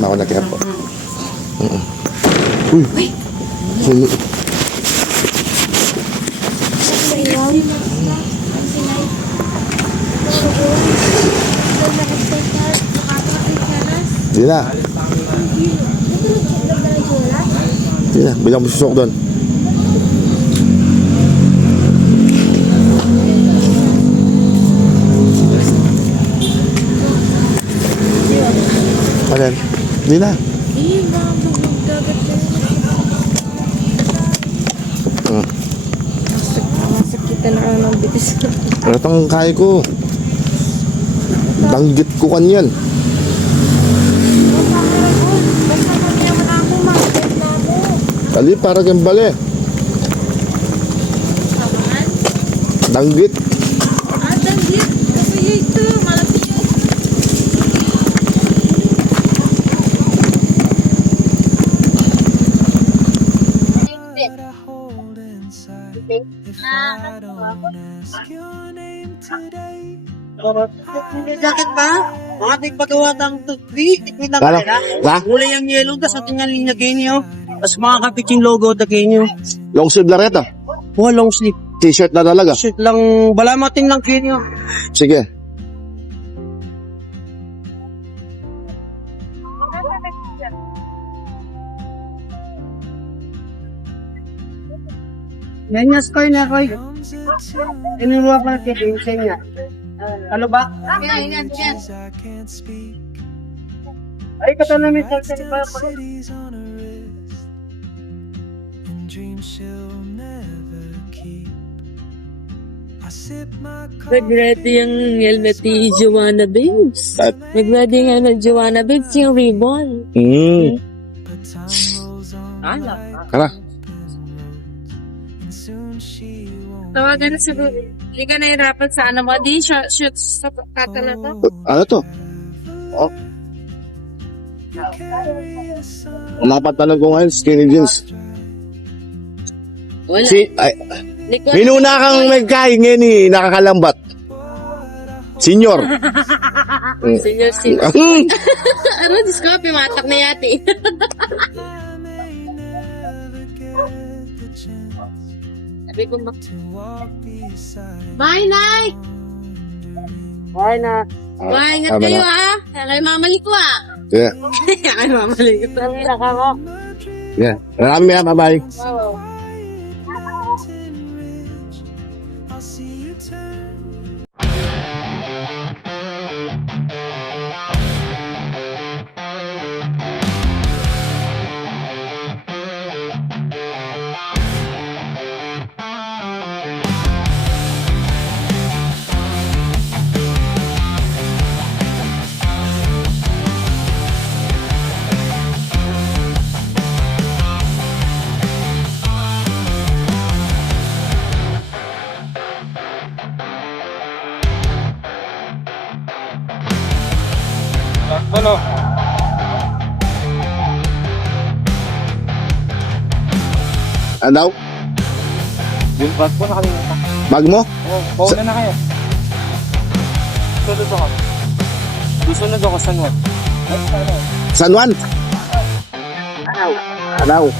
makulagyan po. Uy! Sino? Hindi na. Hindi na, bilang mo susok doon. Ayan, hindi na. Masakita na ng bitis. Ano itong kaya ko? Danggit ko kanyan. Kali para kang bali. Danggit. Danggit. Kasi ito, malapit yun. Jacket ba? Mga tigpagawa ng tugbi, tigpin na Kala- kanila. Ha? Kulay ang yellow, tas at tingnan niya genyo. Tas mga kapiching logo da genyo. Long sleeve na reta. Long sleeve. T-shirt na talaga. Shirt lang, balamatin lang genyo. Sige. Yan yung score na, Koy. Inuwa pa natin yung sa niya. Ano ba? Yan. Ay, kata namin sa ba? Nag-ready yung helmet ni Joanna Babes. At? Nag-ready yung helmet Joanna Babes, yung ribbon. Kara. Tawagan na siguro. Hindi ka nahirapan sa ano mo. Di, shoot sa kata na to. Ano to? Oh. Napatanong ko ngayon, skinny jeans. Wala. Ay, Hindi ko minuna kang magkain ngayon nakakalambat. Senior. Senior. Ano, Diyos ko, pimatak na yati. Sabi ko ba? Bye, Nay! Ay na. Bye, ingat tama kayo, na. ha? Kaya mamalik ko, ah. Yeah. Kaya mamalik ko. Kanina ka mo. Yeah. Marami yan, bye-bye. Ano? Ano daw? Yung bag ko nakalimutan. Bag mo? Oh, pauna na kayo. Susunod ako. Susunod ako sa Nuat. San Juan? Ano?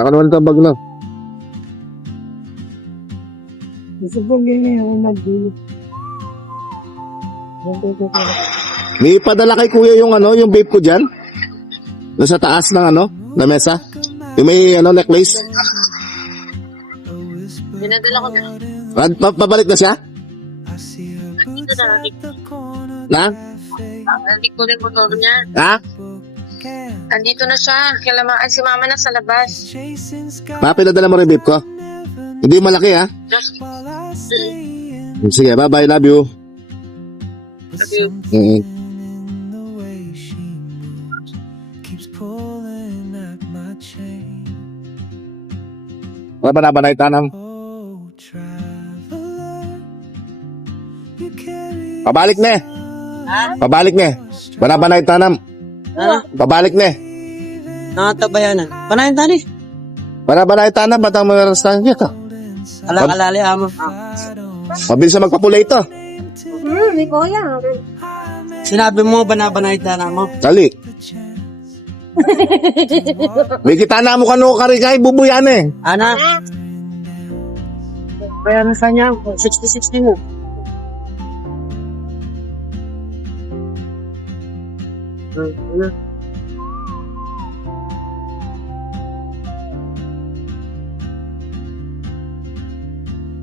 Ako naman ito bag na. Isubog yun yung nag-dulo. May padala kay kuya yung ano, yung vape ko dyan. Doon sa taas ng ano, na mesa. Yung may ano, necklace. Pinadala ko na. Pabalik na siya? Dito na. Na? Hindi ko rin motor niya. Ha? Andito na siya. Si mama na sa labas. Pinadala mo rin babe ko? Hindi malaki ha? Sige, bye-bye. Love you. Mm. Wala ba nabanay tanam? Pabalik na eh. Pabalik na eh. Banabanay tanam. Pabalik na eh. Nakatabayanan. Panayin tani. Banabanay tanam. Batang mga rastan niya ka. Alali amo. Mabilis na magpapulay ito. May kuya. Sinabi mo banabanay tana mo. Dali. May kita na mo kano karigay. Bubuyan eh. Ana. Kaya na kanya 60-60 mo.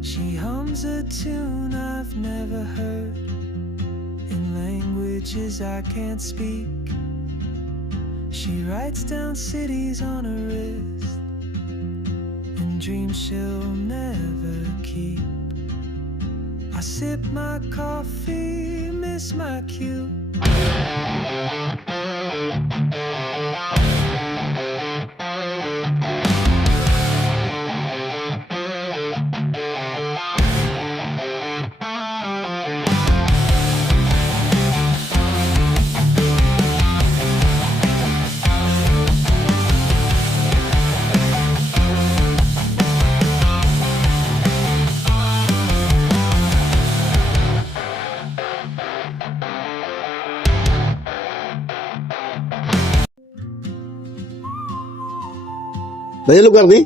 She hums a tune I've never heard in languages I can't speak. She writes down cities on her wrist and dreams she'll never keep. I sip my coffee, miss my cue. Dahil lugar di?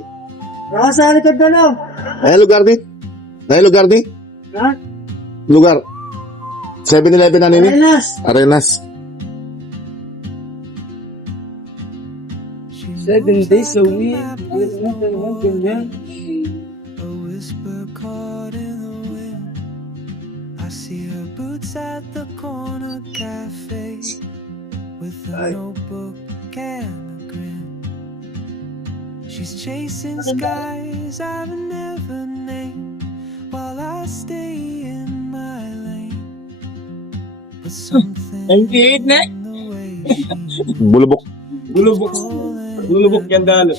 Nasa likod na lang. Dahil lugar di? Dahil lugar di? Ha? Lugar. 7-Eleven na nini? Arenas. Arenas. 7 days a week. A whisper caught in the wind. I see her boots at the corner cafe with a notebook and a grin. She's chasing skies I've never named while I stay in my lane. But something in the way she Bulubok. Bulubok yan dalo.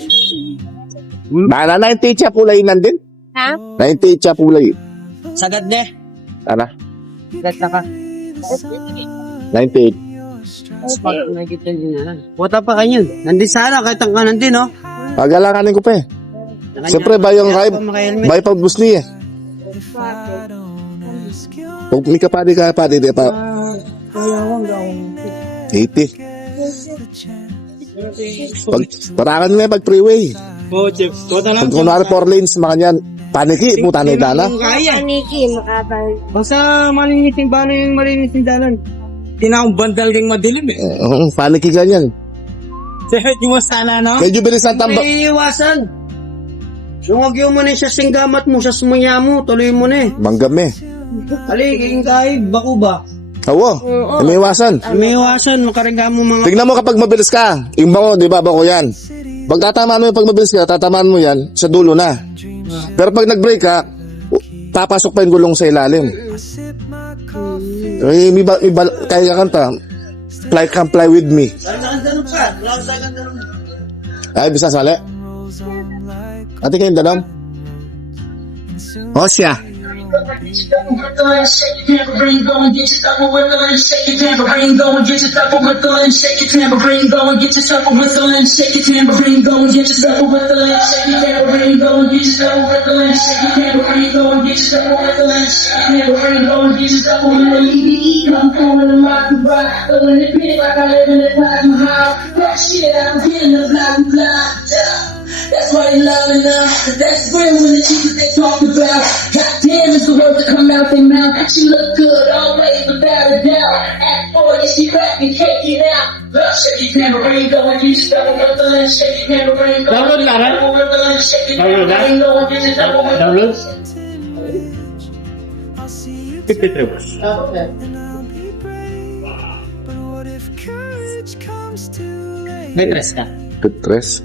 Baka na 98 siya pulay nandin. Ha? 98 siya pulay. Sagad ne. Tara. Sagad na ka. 98. Pag nakikita niyo na. Wata pa kayo. Nandun sana kahit ang kanan din, no? Pagalanganin ko pa eh. Siyempre, bayang kay bay pa bus niya. Kung may kapadi ka, di pa. 80. Parangan mo pag freeway. Oh, Chef. Tota lang. Pag kunwari 4 lanes, makanyan. Paniki, puta na dala. Kaya. Paniki, makabal. Basta malinis yung bano yung malinis yung dalan. Tinakong bandal kang madilim eh. Paniki ganyan. Sehit mo sana, no? Medyo bilis ang tambak. May iiwasan. Sungagyo mo na siya singgamat mo, sa sumaya mo, tuloy mo na eh. Manggame. Ali, kayong kahit, bako ba? Awo, may iwasan. May iwasan, makaringga mo mga... Tignan mo kapag mabilis ka. Yung bango, di ba, bako yan. Pag tatamaan mo yung pag mabilis ka, tatamaan mo yan, sa dulo na. Pero pag nag-break ka, papasok pa yung gulong sa ilalim. Kaya kanta, fly with me. Ay, bisa sali. Ate kayong dalam? O siya. Shake your tambourine, go and get your stuff with the shake your tambourine, go and get your stuff with the shake your tambourine, go and get your stuff with the shake your tambourine, go and get your stuff with the shake your tambourine, go and get your stuff with the shake your tambourine, go and get your stuff with the shake your tambourine, go and get your stuff with the I'm going to my goodbye, but when it feels like I live in a time how that shit I'm getting a blah. That's why they love it now. That's real when the cheese they talk about. Goddamn is the words that come out their mouth. She look good always without a doubt. At 40 she cracking cake it out. Shake your tambourine, go and get your stuff with the shake your tambourine, go and get your stuff with the shake your tambourine, go and get your stuff with the I'll see you and I'll be brave, May dress ka. Petres.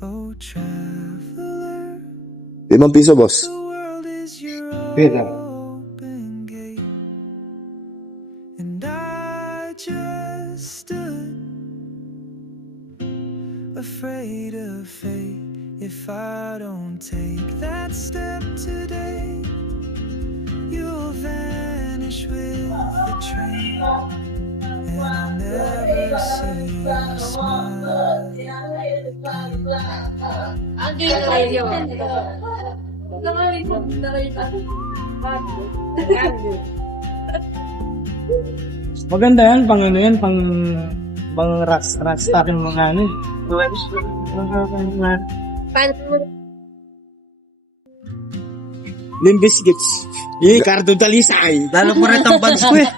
Oh, traveler, 5 piso, boss. the world is your Pera. open gate, and I just stood afraid of fate. If I don't take that step today, you'll vanish with the train, and I'll never see your smile. Maganda yan, pang ano yan, pang rockstar yung mga ano. Limbiskits. Cardo Dalisay. Lalo po rin ang bands ko eh.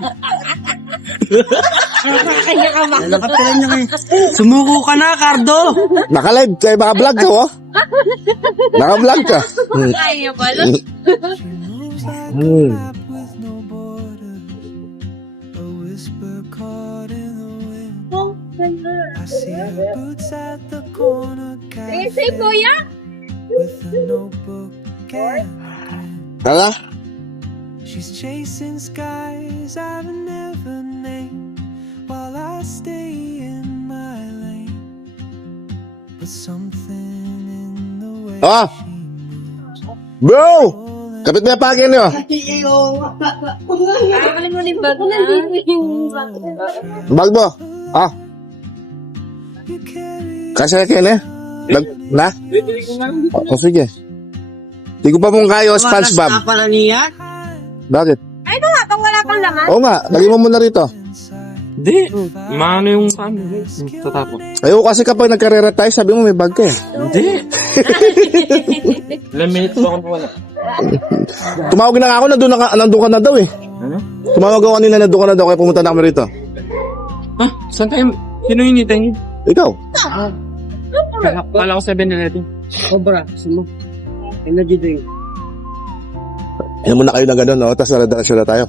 Nakapila niya kayo. Sumuko ka na, Cardo! Naka-live kayo, naka-vlog ka, oh. Naka-vlog ka. Kaya ba? She moves like a map with no border, a whisper caught in the wind. I see her boots at the corner cafe with a notebook and a grin. Tara. She's chasing skies I've never named while I stay in my lane. But something in the way Ah! she moves, Bro! Kapit mo yung pake niyo. Ayaw mo din ba? Bag mo. Ah, you carry kasi kayo na. Na? O, sige. Di ko pa mong kayo, SpongeBob. pala niya. Bakit? Ay, ito nga, pang wala pang laman. Oo nga, lagay mo muna rito. inside. Hindi. Maano yung ano, tatapos. Ayoko kasi kapag nagkarera tayo, sabi mo may bag ka eh. Hindi. Limit ko kung wala. Tumawag na nga ako, nandun ka na daw eh. Ano? Tumawag ako kanina, nandun ka na daw, kaya pumunta na kami rito. Ah, saan tayo? Sino yung nitay niyo? Ikaw. Kala ko 7-Eleven. Cobra, sumo. Energy drink. Yan muna kayo na gano'n, no? Tapos naradasyon na tayo.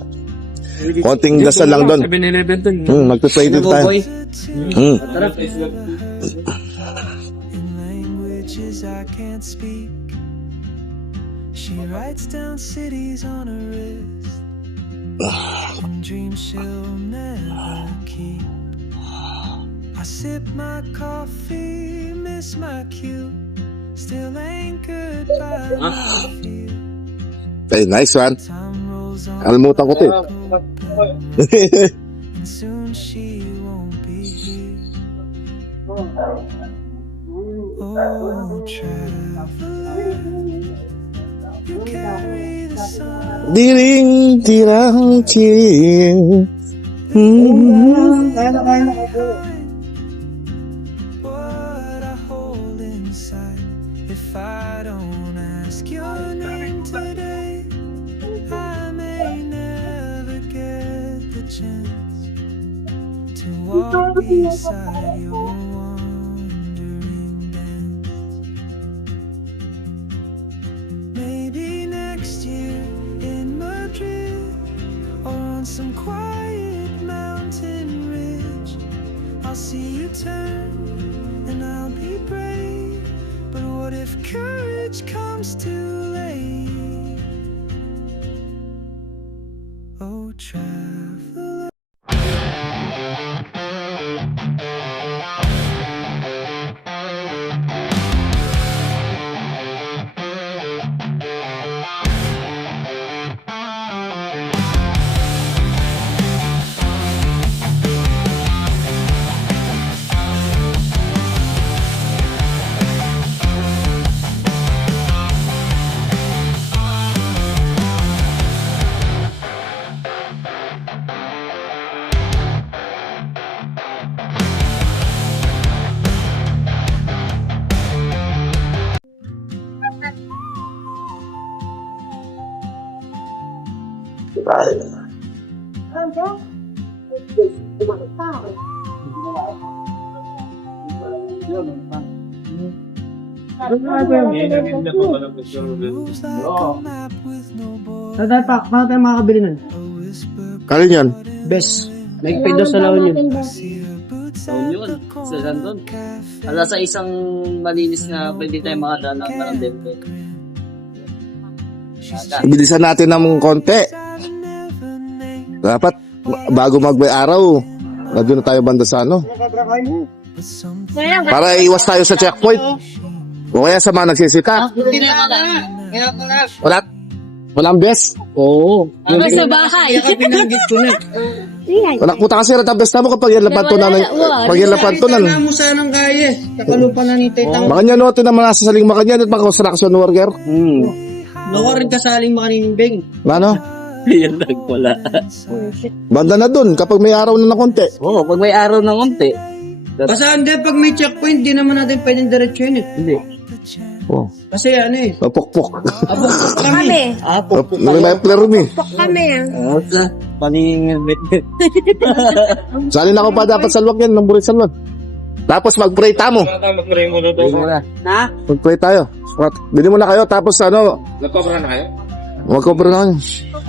Konting dasal lang doon. 7-Eleven doon. Magpa-play din tayo. Boy. Hmm. In languages I can't speak, she writes down cities on her wrist and dreams she'll never keep. I sip my coffee, miss my cue, still anchored by my fear. Hey, nice one. Time rolls on Almutan ko to eh. and soon she won't be here. Oh, traveler, you carry the sun. Diring tirang tiring. What I hold inside. If I don't ask your name today, I may never get the chance to walk beside your wandering dance. Maybe next year in Madrid or on some quiet mountain ridge, I'll see you turn and I'll be brave. But what if courage comes too late? Oh, traveler. Moves like a map with no border, Tayo pak, paano tayo makakabili nun? a whisper Kalin yan? Best. May pay daw sa lawan yun. I see her boots boots Taon at yun. the Sa London. corner cafe. Ala sa isang malinis na pwede tayo makadaan ng parang Denver. Bilisan natin ng konti. Dapat, bago mag-may araw, nandun na tayo banda sa ano. Kaya, Para iwas tayo sa checkpoint. O kaya sa mga nagsisita. Hindi na pala. Wala. Walang best. Oo. ano sa bahay? Kaya ka pinanggit ko na. Wala puta kasi rin ang best na mo kapag yan lapan to na. Pag yan lapan to na. Kaya mo sanang kaya. Kakalupa na ni Taytang. Baka niya note naman nasa saling makanyan at mga construction worker. Nawa rin kasaling makanimbing. Ano? Yan lang wala. Banda na dun kapag may araw na ng konti. Oo, pag may araw ng konti. Kasi hindi, pag may checkpoint, di naman natin pwedeng diretso yun eh. Hindi. Oh, Kasi ano eh. papukpok. Abok kami. May plero mi. Kami. Paningin. Salin ako pa dapat salwag yan, ng burit salwag. Tapos mag-pray tamo. Na? Mag-pray tayo. Bili mo na kayo, tapos ano. Nagkobra na kayo? Magkobra na kayo.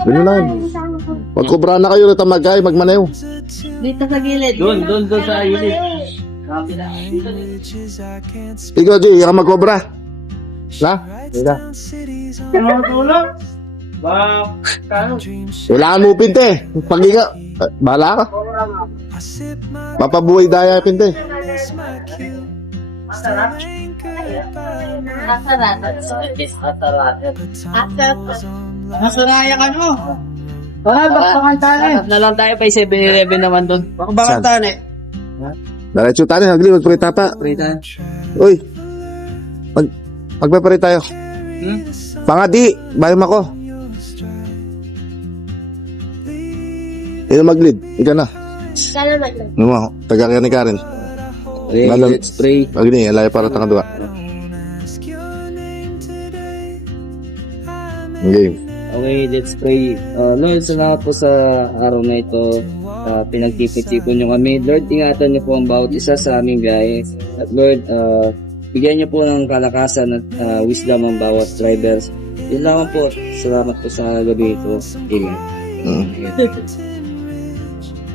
Bili mo na kayo. Magkobra na kayo, rito magkay, magmanayo. Dito sa gilid. Doon sa unit. Ikaw, G, ka magkobra. Na? Wala. Kailangan mo pinte. Pag ikaw, bahala ka. Mapabuhay daya pinte. Masaraya ka no? Wala, baka tane. Hanap na lang tayo pa 7-Eleven naman doon. Baka tane. Diretso tayo, hagli, magpray tapa. Prita. Uy, magpapray tayo. Pangadi, bayam ako. Ino mag-lead, ikaw na. Salamat lang. Ano mo, taga kaya ni Karen. Okay, Nalam- let's pray. Agni, alay para tanga dua. Game. Okay, let's pray. Lord, salamat po sa araw na ito. Pinagtipid-tipon nyo kami. Lord, ingatan niyo po ang bawat isa sa aming biyahe. At Lord, bigyan niyo po ng kalakasan at wisdom ang bawat drivers. Yun lamang po. Salamat po sa gabi ito. Amen.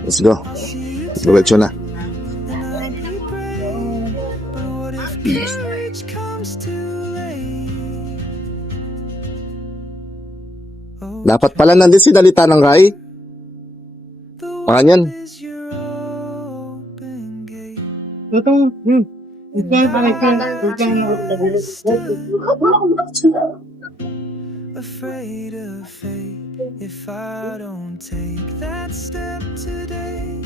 Let's go. Diretso na. Dapat pala nandun si Dalita ng Rai. Pakanyan. Totoo. Ikaw pa Afraid of fate if I don't take that step today.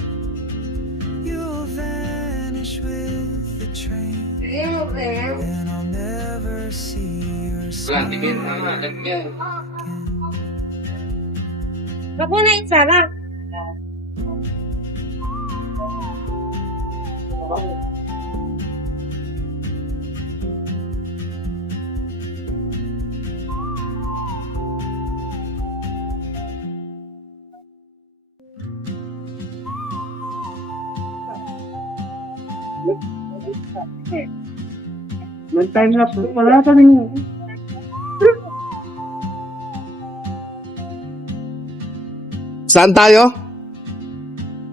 You'll vanish with the train, and I'll never see your smile again. Ako na isa lang. May time lapse. Wala ka rin. Saan tayo?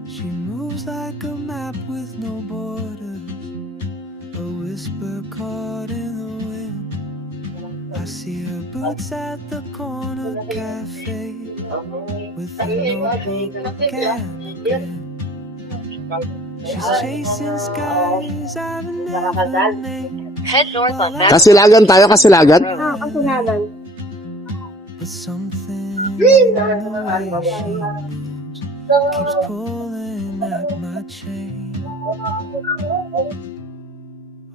She moves like a map with no borders, a whisper caught in the wind. I see her boots at the corner cafe with a notebook and a pen. She's chasing skies I've never named, Kasilagan tayo, kasilagan. Kasalanan. but something in the keeps pulling at my chain.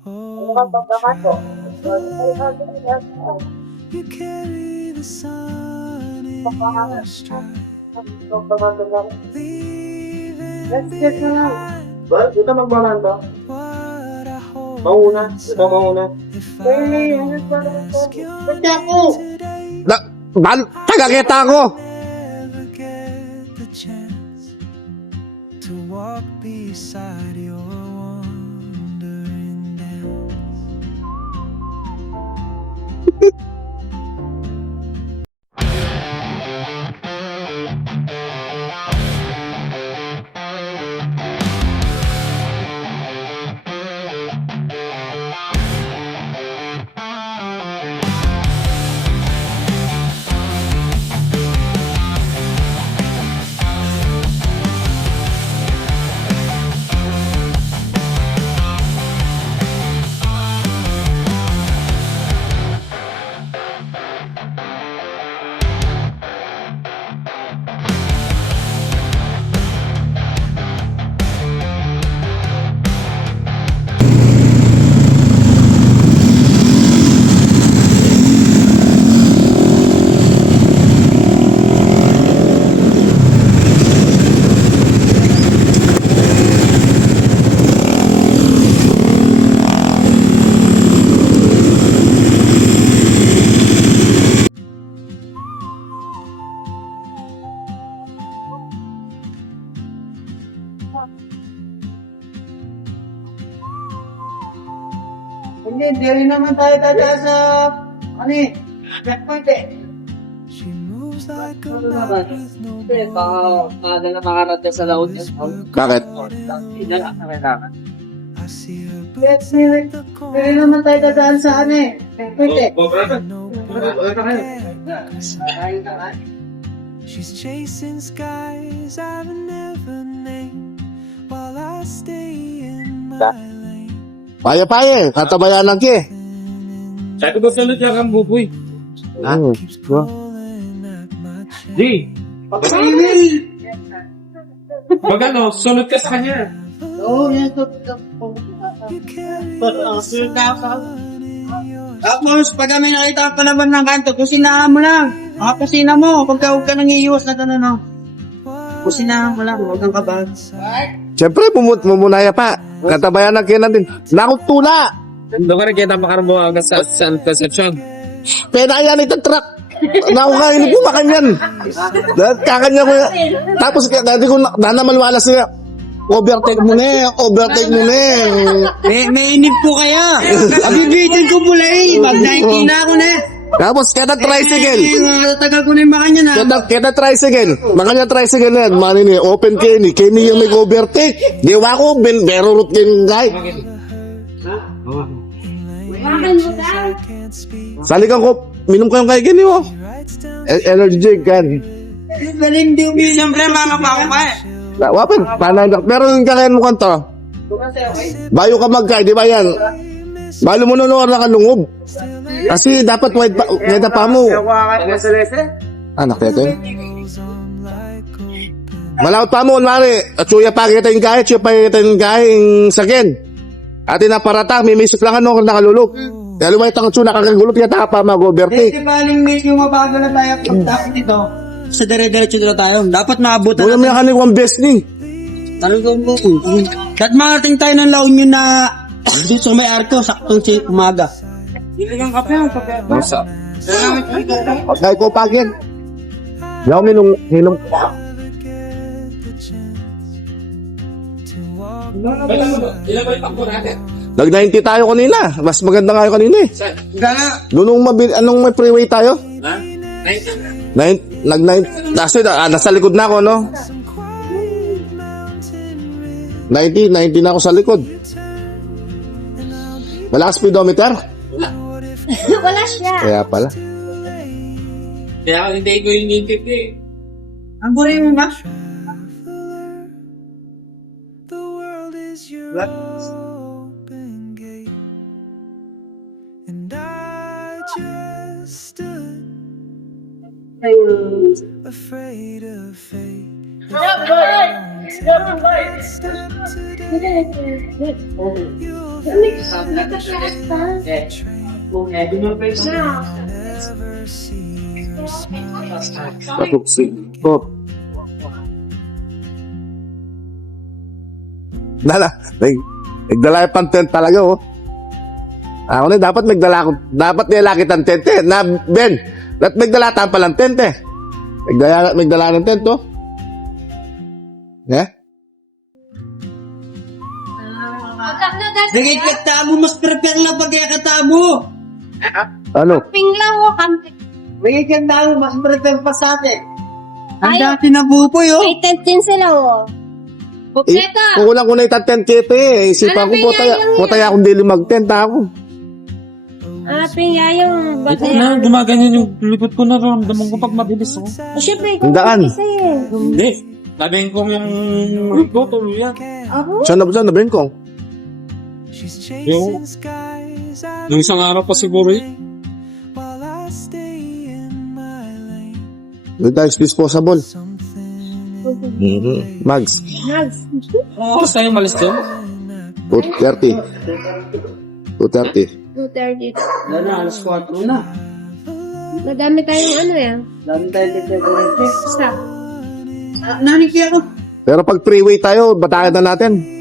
Oh, travel, you carry the sun in your stride, leaving behind Ito magbalan to. what I hold. Mauna. Ito mauna. If I don't ask your name today, Tagakita ako. never get the chance to walk beside your wandering dance. Hindi rin naman tayo dadaan sa, checkpoint eh. She moves like a map with no Baka na makarating sa laot yan. Bakit? Hindi na lang kailangan. I see her Yes, boots at the Hindi rin naman tayo dadaan sa checkpoint eh. no She's chasing skies I've never named while I stay in my lane. Paya-paya, katabayan lang ki. Sabi ko sunod siya kang buboy. Keeps pulling at my chain. Di. Pag ano, sunod ka sa kanya. Oo, yan to. You carry Sunod na ako. in your Tapos, pag kami nakita pa naman ng kanto, kusinahan mo lang. Kusina mo, huwag ka nang iiwas na tanong, no? Kusinahan mo lang, huwag kang kabahan. Siyempre, mumunaya pa. Katabayan lang ki natin. Nakot tula. Doon ka nakita makaramo hanggang sa San Concepcion. Pena yan ito truck. Nakukain po makanyan. Dahil kakanya ko yan. Tapos dati ko nanamalwalas niya. Overtake mo na May inip po kaya. Abibitin ko pula eh. Pag nakikina ako na. Tapos kita tricycle. Tagal ko na yung makanya na. Kita tricycle. Makanya tricycle na yan. Manini, open Kenny. Kenny yung nag-overtake. Diwa ko, bero root yung guy. can't speak. Salikan ko, minum ko yung kay Kenny mo. Writes down Energy drink kan. Galing di uminom. Siyempre, mga pa ako pa eh. Wapin, panay na. Pero yung kakain mo kanto. Bayo ka magkay, di ba yan? Balo mo nunuwar na kalungob. Kasi dapat wide pa mo. Anak ito yun. Malawat pa mo, kunwari. At suya pa kita yung kahit, suya pa kita yung kahit yung sakin. At inaparata, may misik lang ano, nakalulok. Kaya lumay tang tsuna, kakagulot kaya pa mag-overtake. Hindi baling medyo mabago na tayo. Dapat ito. Sa dire-diretso na tayo. Dapat maabutan Wala mo yung kanig ang best ni. Talagang mo. Kahit marating tayo ng La Union na dito sa may arko, saktong si umaga. Hindi kang kape ang kape. Basta. Pagkay ko pagin. Yaw minong hinong. Ilan ba yung takbo natin? Nag-90 tayo kanina. Mas maganda nga yung kanina eh. Gana. Doon anong may freeway tayo? Ha? 90? Nag-9. Nasa likod na ako, no? 90 na ako sa likod. Wala ka speedometer? Wala siya. Kaya pala. Kaya hindi ko inintip eh. Ang buray mo ba? the world is your open gate, and I just stood afraid of fate. Step today, you'll find never see your smile. Oh. Nagdala yung pang tent talaga, oh. Ako na, dapat nila kitang tent, eh. Na, Ben, nagdala tayo palang tent, eh. Nagdala ng tent, oh. Eh? Sige, kata mo, mas prepare lang pag kaya kata mo. Ano? Pinglaw o kampi. Sige, kata mo, mas prepare pa sa atin. Ang Ayaw. dati na bupoy, oh. May tentin sila o. Buketa. Kukulang ko na itang tent kete, eh. Isipan Ano ko po ba tayo. yan? Po tayo akong dili mag-tent, ako. Pinga yung Ito na, gumaganyan yung likod ko na ron. Damang ko pag mabilis ako. Siyempre, Ang daan. Hindi. Sabihin ko yung luto yan. Saan na Bengkong? She's Yung- chasing skies I Nung isang araw pa siguro eh. while I stay in my lane. With times disposable. Something Mags. Oo, sa'yo malis doon. 230. 230. 2:30. Wala na, alas 4 na. Madami tayong ano yan. Dami tayo dito. Stop. Nanikya ako. Pero pag freeway tayo, batayan na natin.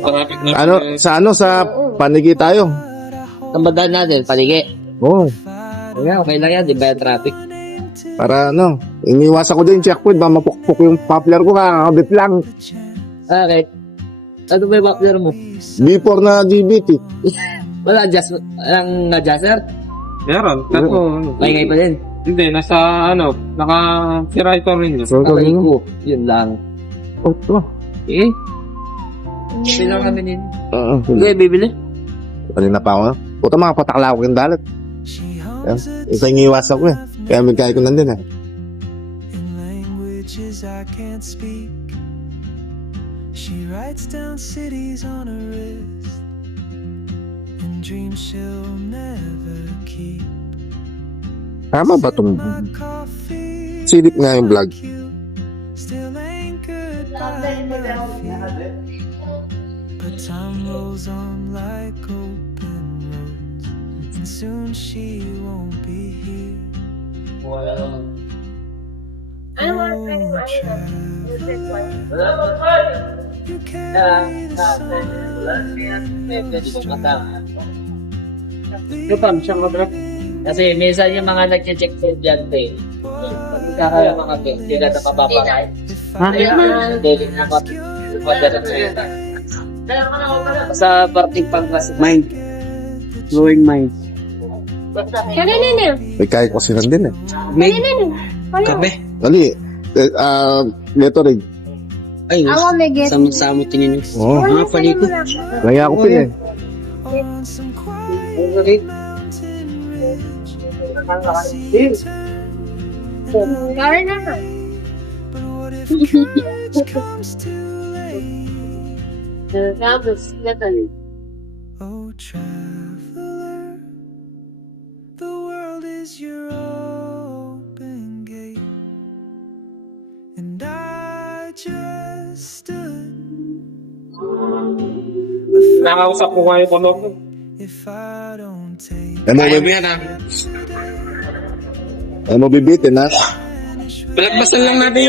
Traffic na. Sa panigi tayo. Ang badaan natin, paligi. Oo. Kaya okay lang yan, di ba yung traffic? Para iniwasan ko din yung checkpoint, ba mapukpok yung poplar ko, kakakabit lang. Okay. Ano ba yung backler mo? B4 na GBT. Wala walang adjuster? Meron. Ako, Maingay pa din. hindi, nasa naka-sira ito rin yun. Kakalik ko. Yun lang. Oh, ito. Eh? Hindi lang kami din. Oo. Okay, bibili. Kanina pa ako. Puta mga patakla ko yung dalat. Yan. Isa yung iwasan ko eh. Kaya may kaya ko nandun eh. in languages I can't speak. She writes down cities on her wrist and dreams she'll never keep. Tama ba itong My coffee silip nga yung vlog? still anchored by my feet. But time rolls on like open roads, and soon she won't be here. Ano mo? Oh, traveler, you carry the sun. Ito tam, siyang mabrak. Kasi minsan yung mga nag-check food dyan, te. Pagkakaya mga te, hindi na napapapakain. Hindi na napapapakain. Sa parting pangklas. Mind. Blowing mind. Kanina niyo. May kaya ko kasi nandun eh. Kanina niyo. Kape. Dali. Gatorade. Ay, Ako may get. samutin yun. Oo. Mga palito. Laya ko pin eh. On some quiet mountain ridge, I see you turn. Karen na. But what if courage comes too late? Tapos, gatan. Oh, traveler, the world is your open gate, and I just stood. Nakausap ko kayo ko no. If I don't take Ano Ayaw mo, yan ah. ano mo bibitin ha? Palagpasan lang natin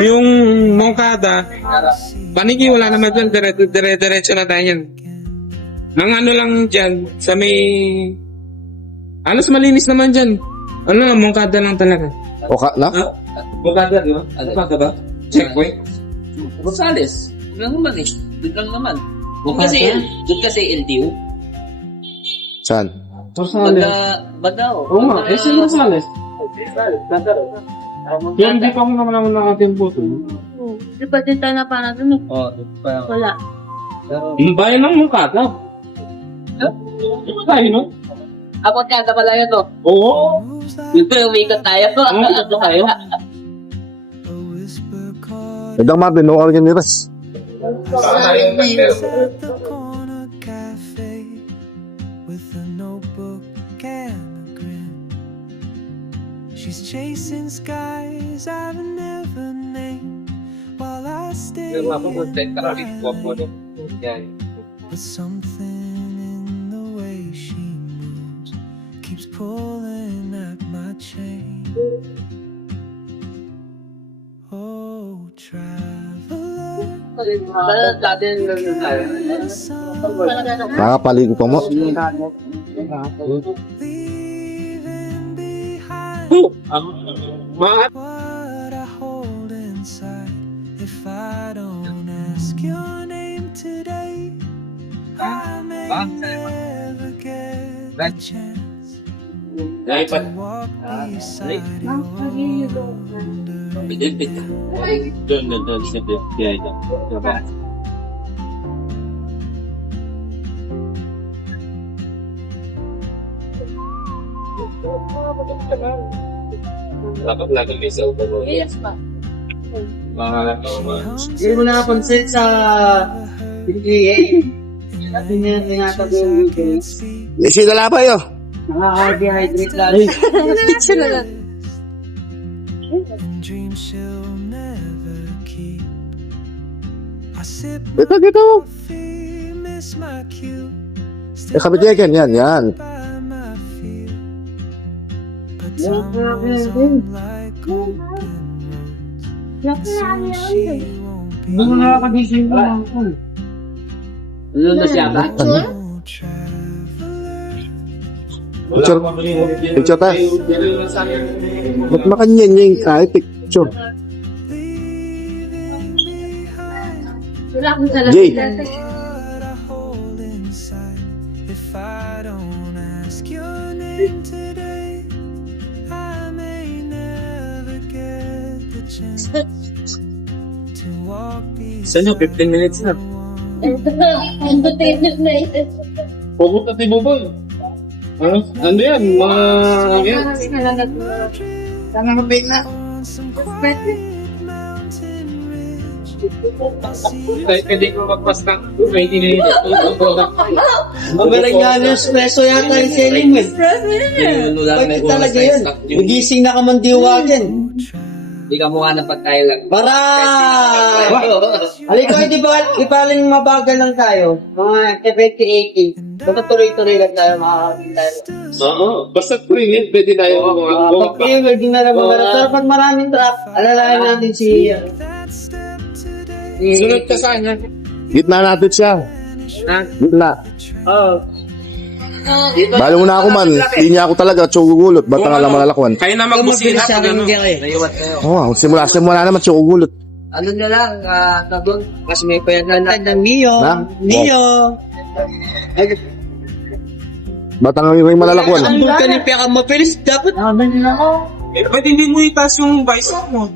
yung Moncada. Paniki, wala naman dyan. Dire-diretso na tayo yan. Ang ano lang dyan, sa may... Alos malinis naman dyan. Ano, Moncada lang talaga. O ka, na? Moncada, di ba? Moncada ba? Checkpoint. Rosales. Doon naman eh. Doon lang naman. Doon kasi LTO. Saan? Baga Oo nga, si Rosales. Yung hindi pa ako naman nakatimpo to. Di ba din tayo na para dun eh? Oo, parang... Wala. Yung bayan ng Moncada. Tayo, no? Abot ka pala yun to. Oo. Umikot tayo. Ito kayo. a whisper caught Edang Martin, no organ ni Ras. at the corner cafe with a notebook and a grin. She's chasing skies I've never named while I stay here. But something in the way she moves keeps pulling at my chain. Oh, traveler, the sun Nakapaligo pa mo. leaving behind Mga what I hold inside. If I don't ask your name today, I may never get the chance to walk beside you under. Yes pa. Hindi mo napansin sa PGA. Sabi niya, tinatabi yung weekends. Sila pa yun. Nakaka-dehydrate lalo. Sila lang. And dreams she'll never keep. I sip Ito, dito. coffee, miss my cue. Eh, kabit yan, yan. By my feet. But time rolls on like open roads. Soon she won't be. Hindi mo nakakagising ko lang po. Doon na siya ba? Oh, traveler, Picture tayo. Ba't makanyan yung kahit picture? leaving behind Wala akong talaga. Jay. what I hold inside. If I don't ask your name today, I may never get the chance to walk Saan yung 15 minutes na? Entertainment na ito. Pupunta si Buboy. Ano yan? Mga... yan. Sana mabig na. Pwede ko magpas ng 20 minutes. Ang galing nga ng espresso yata yung selling mo. Pwede talaga yun. Magising na ka man diwagan. Hindi ka mukha ng pagkailan. Para! Halika, di ba rin mabagal lang tayo? Mga 70-80. Basta tuloy-tuloy lang tayo, makakagin tayo. Oo. Basta pre, pwede na yung Pag kayo, hindi na lang mga. Pero pag maraming truck, alalahin natin si... Sunod ka sa kanya. Gitna natin siya. Ha? Gitna. Oo. Balo mo na ako man. Hindi niya ako talaga tsugugulot. Ba't ang alam malalakuan? Kayo na magbusina Sa pag akin, ano. hindi ako eh. Naiwat kayo. Oo, simula naman tsugugulot. Ano nyo lang, nabon, kasi may payagan na. Ng Mio. Na? Mio. Ba't ang ring malalakuan? Ang bulkan ni Pia ka mapilis. Dapat. Pwede hindi mo itaas yung visor mo.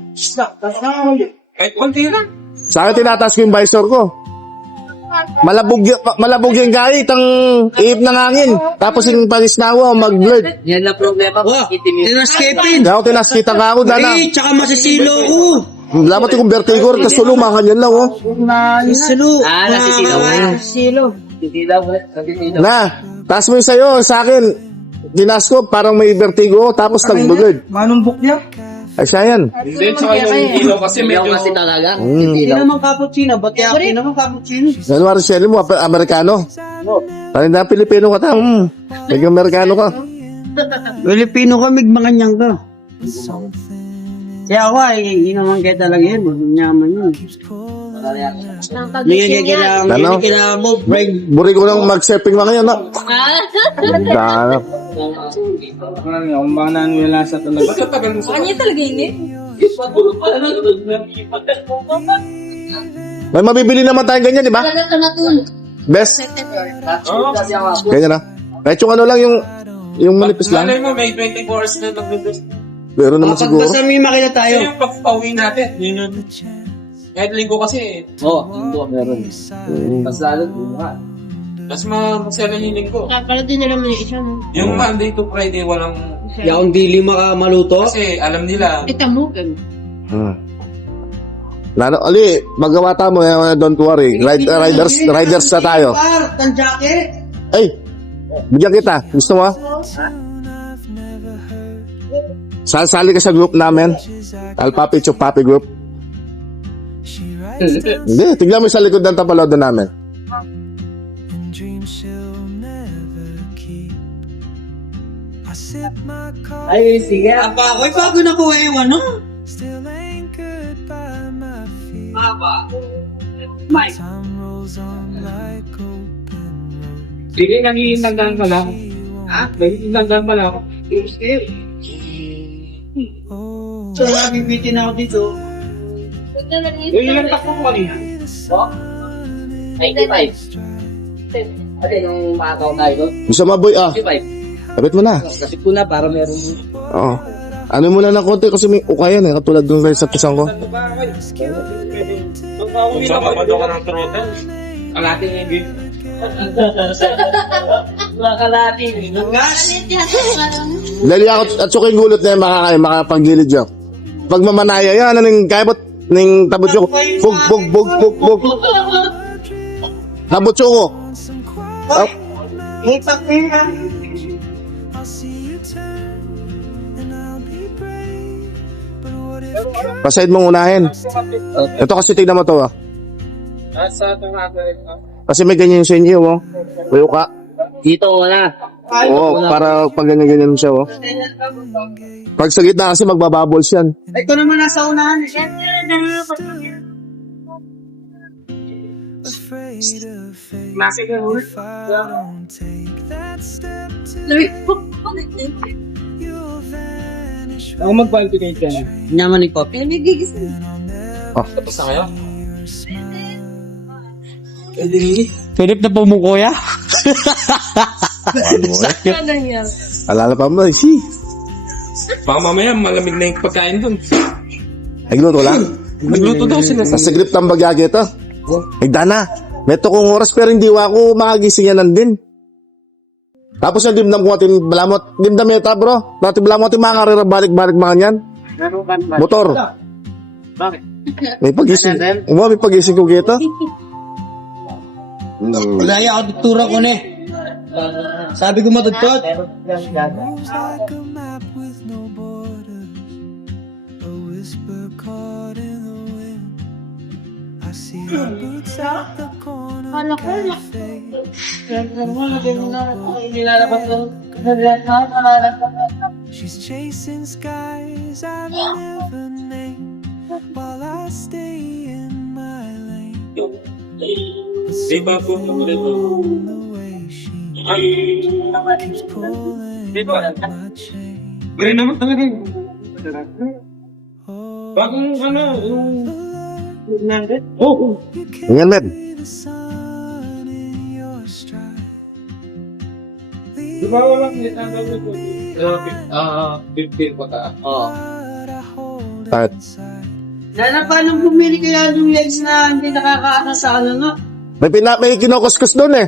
Kahit konti lang. Sa akin tinataas ko yung visor ko. Malabog yung gait, ang ihip ng hangin. Tapos yung pangisnawa, mag-blurred. Yan na problema ko. Wow. Tinascaping. Kaya ako tinaskita ka ako, dana. Ay, tsaka masisilo ko. Dapat yung vertigo, tapos suluma, kanyan lang, oh. Masisilo. Nasisilaw na. Masisilo. Titilaw ulit. Titilaw. Na, taas mo yung sa'yo, sa akin. Tinas ko, parang may vertigo, tapos nag-blurred. Manumbok niya. Ay, siya yan. Hindi, tsaka yung ilaw kasi Titilaw medyo... kasi talaga. Hindi Titilaw. naman cappuccino. Ba't kaya ako naman cappuccino? Ano nga rin mo, Amerikano? Parinda Pilipino ka ta, Naging Amerikano ka. Filipino ka, migmanganyang ka. Kaya ako ay, hindi naman kaya talaga yun. Nyaman yun. Hindi kailangan mo, break. Buri ko lang mag-surfing mga ngayon, no? Dana. Ang mga nanwila sa talaga. Basta tagal mo sa... Kanya talaga yun eh. May mabibili naman tayong ganyan, di ba? Talaga ka natulog. Best. Oo. Ganyan na. Kahit yung ano lang, yung manipis lang. Malay mo, may 24 hours na nag-bus. Pero naman Kapag siguro. basta may makita tayo. Kasi yung pag-pauwi natin, yun yun. Kahit linggo kasi, Oo, hindi meron. Mas lalo buka. mas masaya yung linggo. Kapala din nila mo yung isa mo. Yung Monday to Friday, walang... Yung dili maluto. Kasi alam nila, Itamugan. Lalo, ali, magawa mo, don't worry. Riders na tayo. Tan jacket. Ay, bigyan kita. Gusto mo? Sali ka sa group namin. Alpapi Chupapi group. Hindi, tignan mo sa likod ng tapalodo namin. And dreams she'll never keep. I sip my coffee, Ay, sige. Ako'y bago na po eh, ano? still anchored by my feet. Mike. Time rolls on like open road. sige, nangihinagdan pa lang. Ha? Nangihinagdan pa lang. Oh, So, nabibitin ako dito. Yung ilang takbo ko kanina. 95. Ate, nung makakaw tayo doon. Gusto mo, boy? 95. Kapit mo na. Kasi ko na, para meron. Oo. Ano mo na ng konti kasi may ukayan eh. Katulad nung sa pisang ko. Nung pauwi na ka ng trotel. Ang ating hindi. Makalati. Dali ako at suking gulot na yan makapagilid yan. Pag mamanaya yan, ano yung kaibot? Ning tabot ko. Bug. Tabot ko. Hey, pakita. I'll see you turn, and I'll be brave. But what if Pasahid mong unahin. Ito kasi tignan mo to ah. Sa itong natin. Kasi may ganyan sa inyo oh. Buyo ka. Dito wala. Oo, para pag ganyan siya oh. Pag sa gitna kasi magbabubbles yan. Ito naman nasa unahan. afraid of fate? Klase ka If I don't take that step today, you'll vanish Ako mag-palpitate ka na. Naman ni Pop. and I'll never Oh. Tapos na kayo? see your smile. Philip na pumukuya. Ano yan? Alala pa mo, si. Baka mamaya malamig na yung pagkain dun. Nagluto lang. Nagluto daw sila. Sa sigrip ng bagyagi ito. Nagdana. Meto kong oras pero hindi ako makagising yan din. Tapos yung dimdam ko atin balamot. Dimdam yata bro. Dati balamot yung mga karera balik-balik mga yan. Motor. Bakit? May pagising. May pagising ko gito. Wala yung auditura ko na eh. Sabi ko matutut. Moves like a map with no borders, a whisper caught in the wind. I see her boots at the corner cafe. She's chasing skies I've never named, while I stay in my lane. But something in the way she keeps pulling at my chain. Gano'n naman talaga yun. Oh, Bagong ano, you Yan, men. carry the sun in your stride. di ba walang nitanda ko? 15 pa ta. What I hold Bakit? inside. Lala pa nung bumili kaya yung legs na hindi nakakaano sa ano no? May kinokuskus doon eh.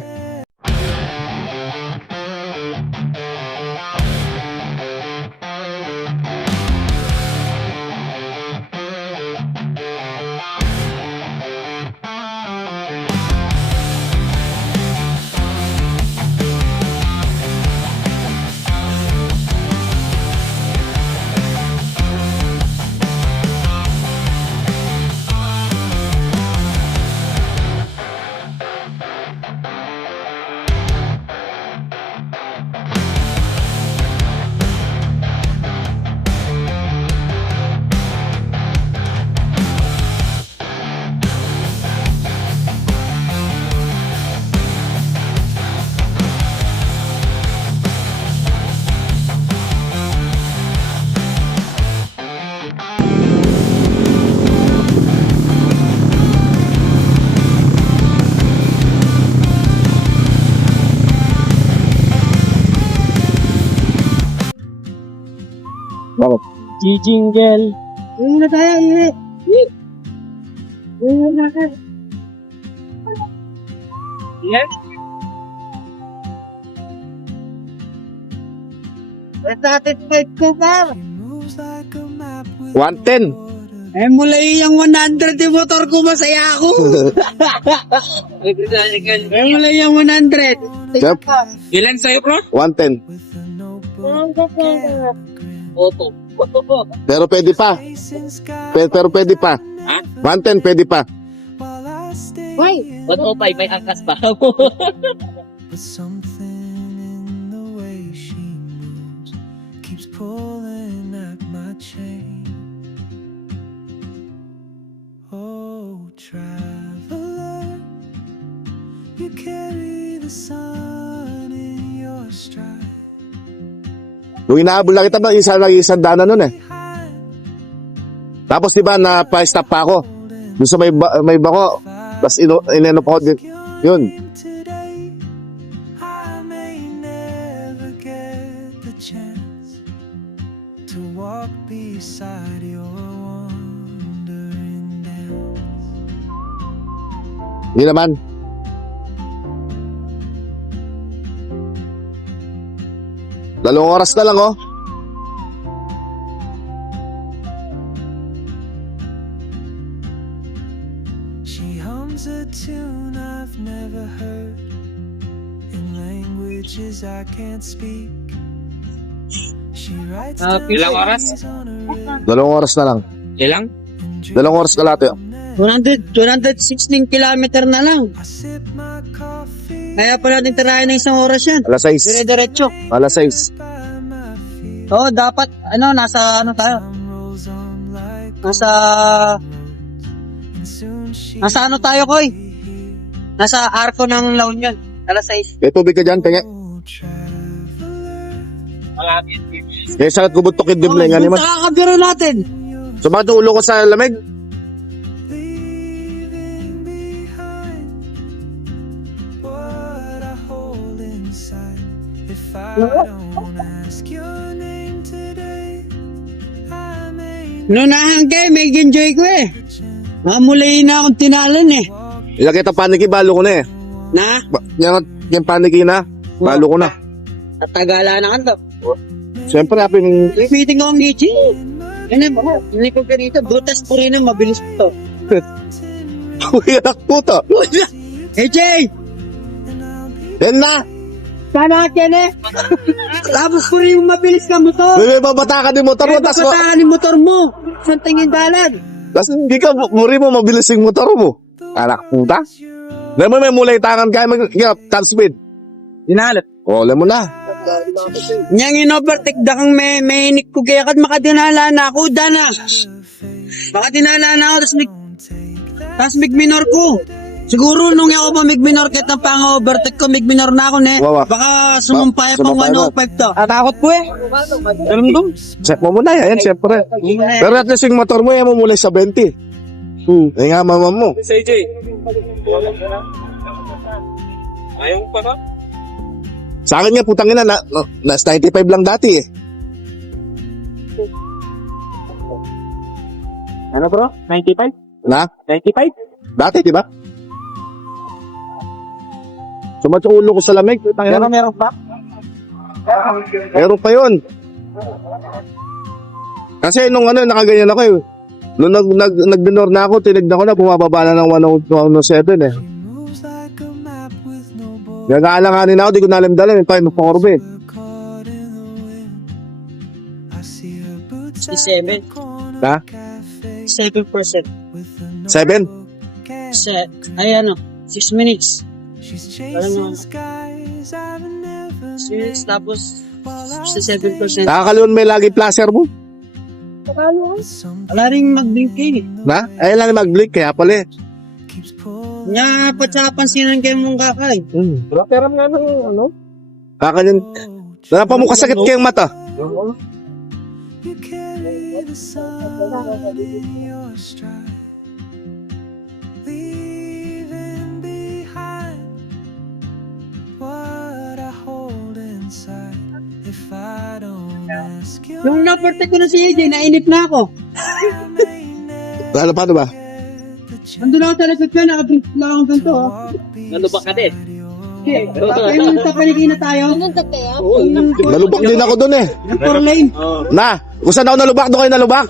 Bakit? Jijingle. Uwi na tayo, uwi. Uwi na tayo. Yes? Satisfied ko pa. She moves like a map with 110. Eh mula yung 100 yung motor ko, masaya ako. Eh mula yung 100. Yep. Ilan sa'yo, bro? 110. with a notebook and a grin. Pero pwede pa. Chasing skies Pero pwede pa. 110 pwede pa. while I stay Why? in 105, may angkas pa. But something in the way she moves keeps pulling at my chain. Oh, traveler, you carry the sun in your stride. Kung inaabol lang kita, isang dana nun eh. Tapos diba, napa-stop pa ako. Doon sa may bako. Tapos inenop ako din. Yun. Today, I may never get the chance to walk beside your wandering dance. Yun naman. Dalawang oras na lang oh. She hums a tune I've never heard in languages I can't speak. She writes Ilang oras? melodies on a river Dalawang oras na lang. Ilang? and Dalawang oras na lahat yun. 216 kilometer na lang. I sip my coffee Kaya pa natin tirahin ng isang oras yan. Alas 6. Dire-diretso. Alas 6. by my feet. Oo, dapat, nasa ano tayo? Time rolls on like Nasa, and soon she nasa ano tayo, Koy? Nasa arko ng La Union. Alas 6. May tubig ka dyan, tinga. will traveler. May sakit kubuntok yung dibling. Ano man. Punta kakabiro natin. Sumakit yung ulo ko sa lamig. Leaving behind don't ask your name today. I may Nunahan kayo, may enjoy ko eh. Mamulayin na akong tinalan eh. Yung kita paniki, balo ko na eh. Na? Yung paniki na, balo ko na. Tatagala na kanto. Siyempre, happy ng... Meeting ko ang Gichi. Yan eh, baka. Hindi ko ganito. Butas po rin ang mabilis po to. Uy, anak puto. AJ! Yan na. Sana ka eh. Tapos po rin yung mabilis ka motor. May babata ka din motor mo. Kaya babataan yung motor mo. Saan tingin dalan? Tapos hindi ka, muri mo, mabilis yung motor mo. Anak puta. Alam mo, may mulay tangan kaya top speed. Dinalap. O, alam mo na. Niyang in-overtake da kang may inik ko kaya kad makadinala na ako dana. Makadinala na ako tas mig minor ko. Siguro nung ako pa mig minor kahit na pang-overtake ko mig minor na ako ne. Wawa. Baka sumumpay pang Sumumpay na. 105 to. Atakot ko eh. Alam mo? Check mo muna yan, siyempre. Pero at least yung motor mo, yan mo mulay sa 20. Eh nga, mama mo. Sa AJ. Ayaw pa ka? Sa akin nga, putang ina, nas 95 lang dati eh. Ano bro? 95? Na? 95? Dati, di ba? Sumat yung ulo ko sa lamig. Meron pa? Meron pa yun. Kasi nung nakaganyan ako eh. Nung nag-dinor na ako, tinignan ko na, bumababa na ng 107 eh. moves like a map with no border. Nag-aalanganin ako, di ko nalimdalan, yung pa yung pa-orbit. Caught in the wind. I see her boots at 7. the corner Ha? cafe 7%. with a 7? can. Ay ano, 6 minutes. She's Alam mo. chasing skies I've never 6 tapos while I 67%. Nakakaliwan may lagi placer mo. Wala rin mag-blink eh. Na? Ay lang mag-blink, kaya pala eh. keeps pulling. Nya, pa sa pansinan kayo mong kakay. Pero nga ng ano? Kakanyan. Nalapan mo kasakit kayong mata. You carry the sun in your stride, leaving behind what I hold inside. If I don't ask you, Yung na-protect ko na si AJ, nainip na ako. Ano, paano ba? Andun ako sa likod ka, nakablink na akong ganito. Nalubak ka din. Tapos yung sa paligid na tayo. Nalubak din ako dun eh. Yung 4 lane. Na, kung saan ako nalubak, doon kayo nalubak.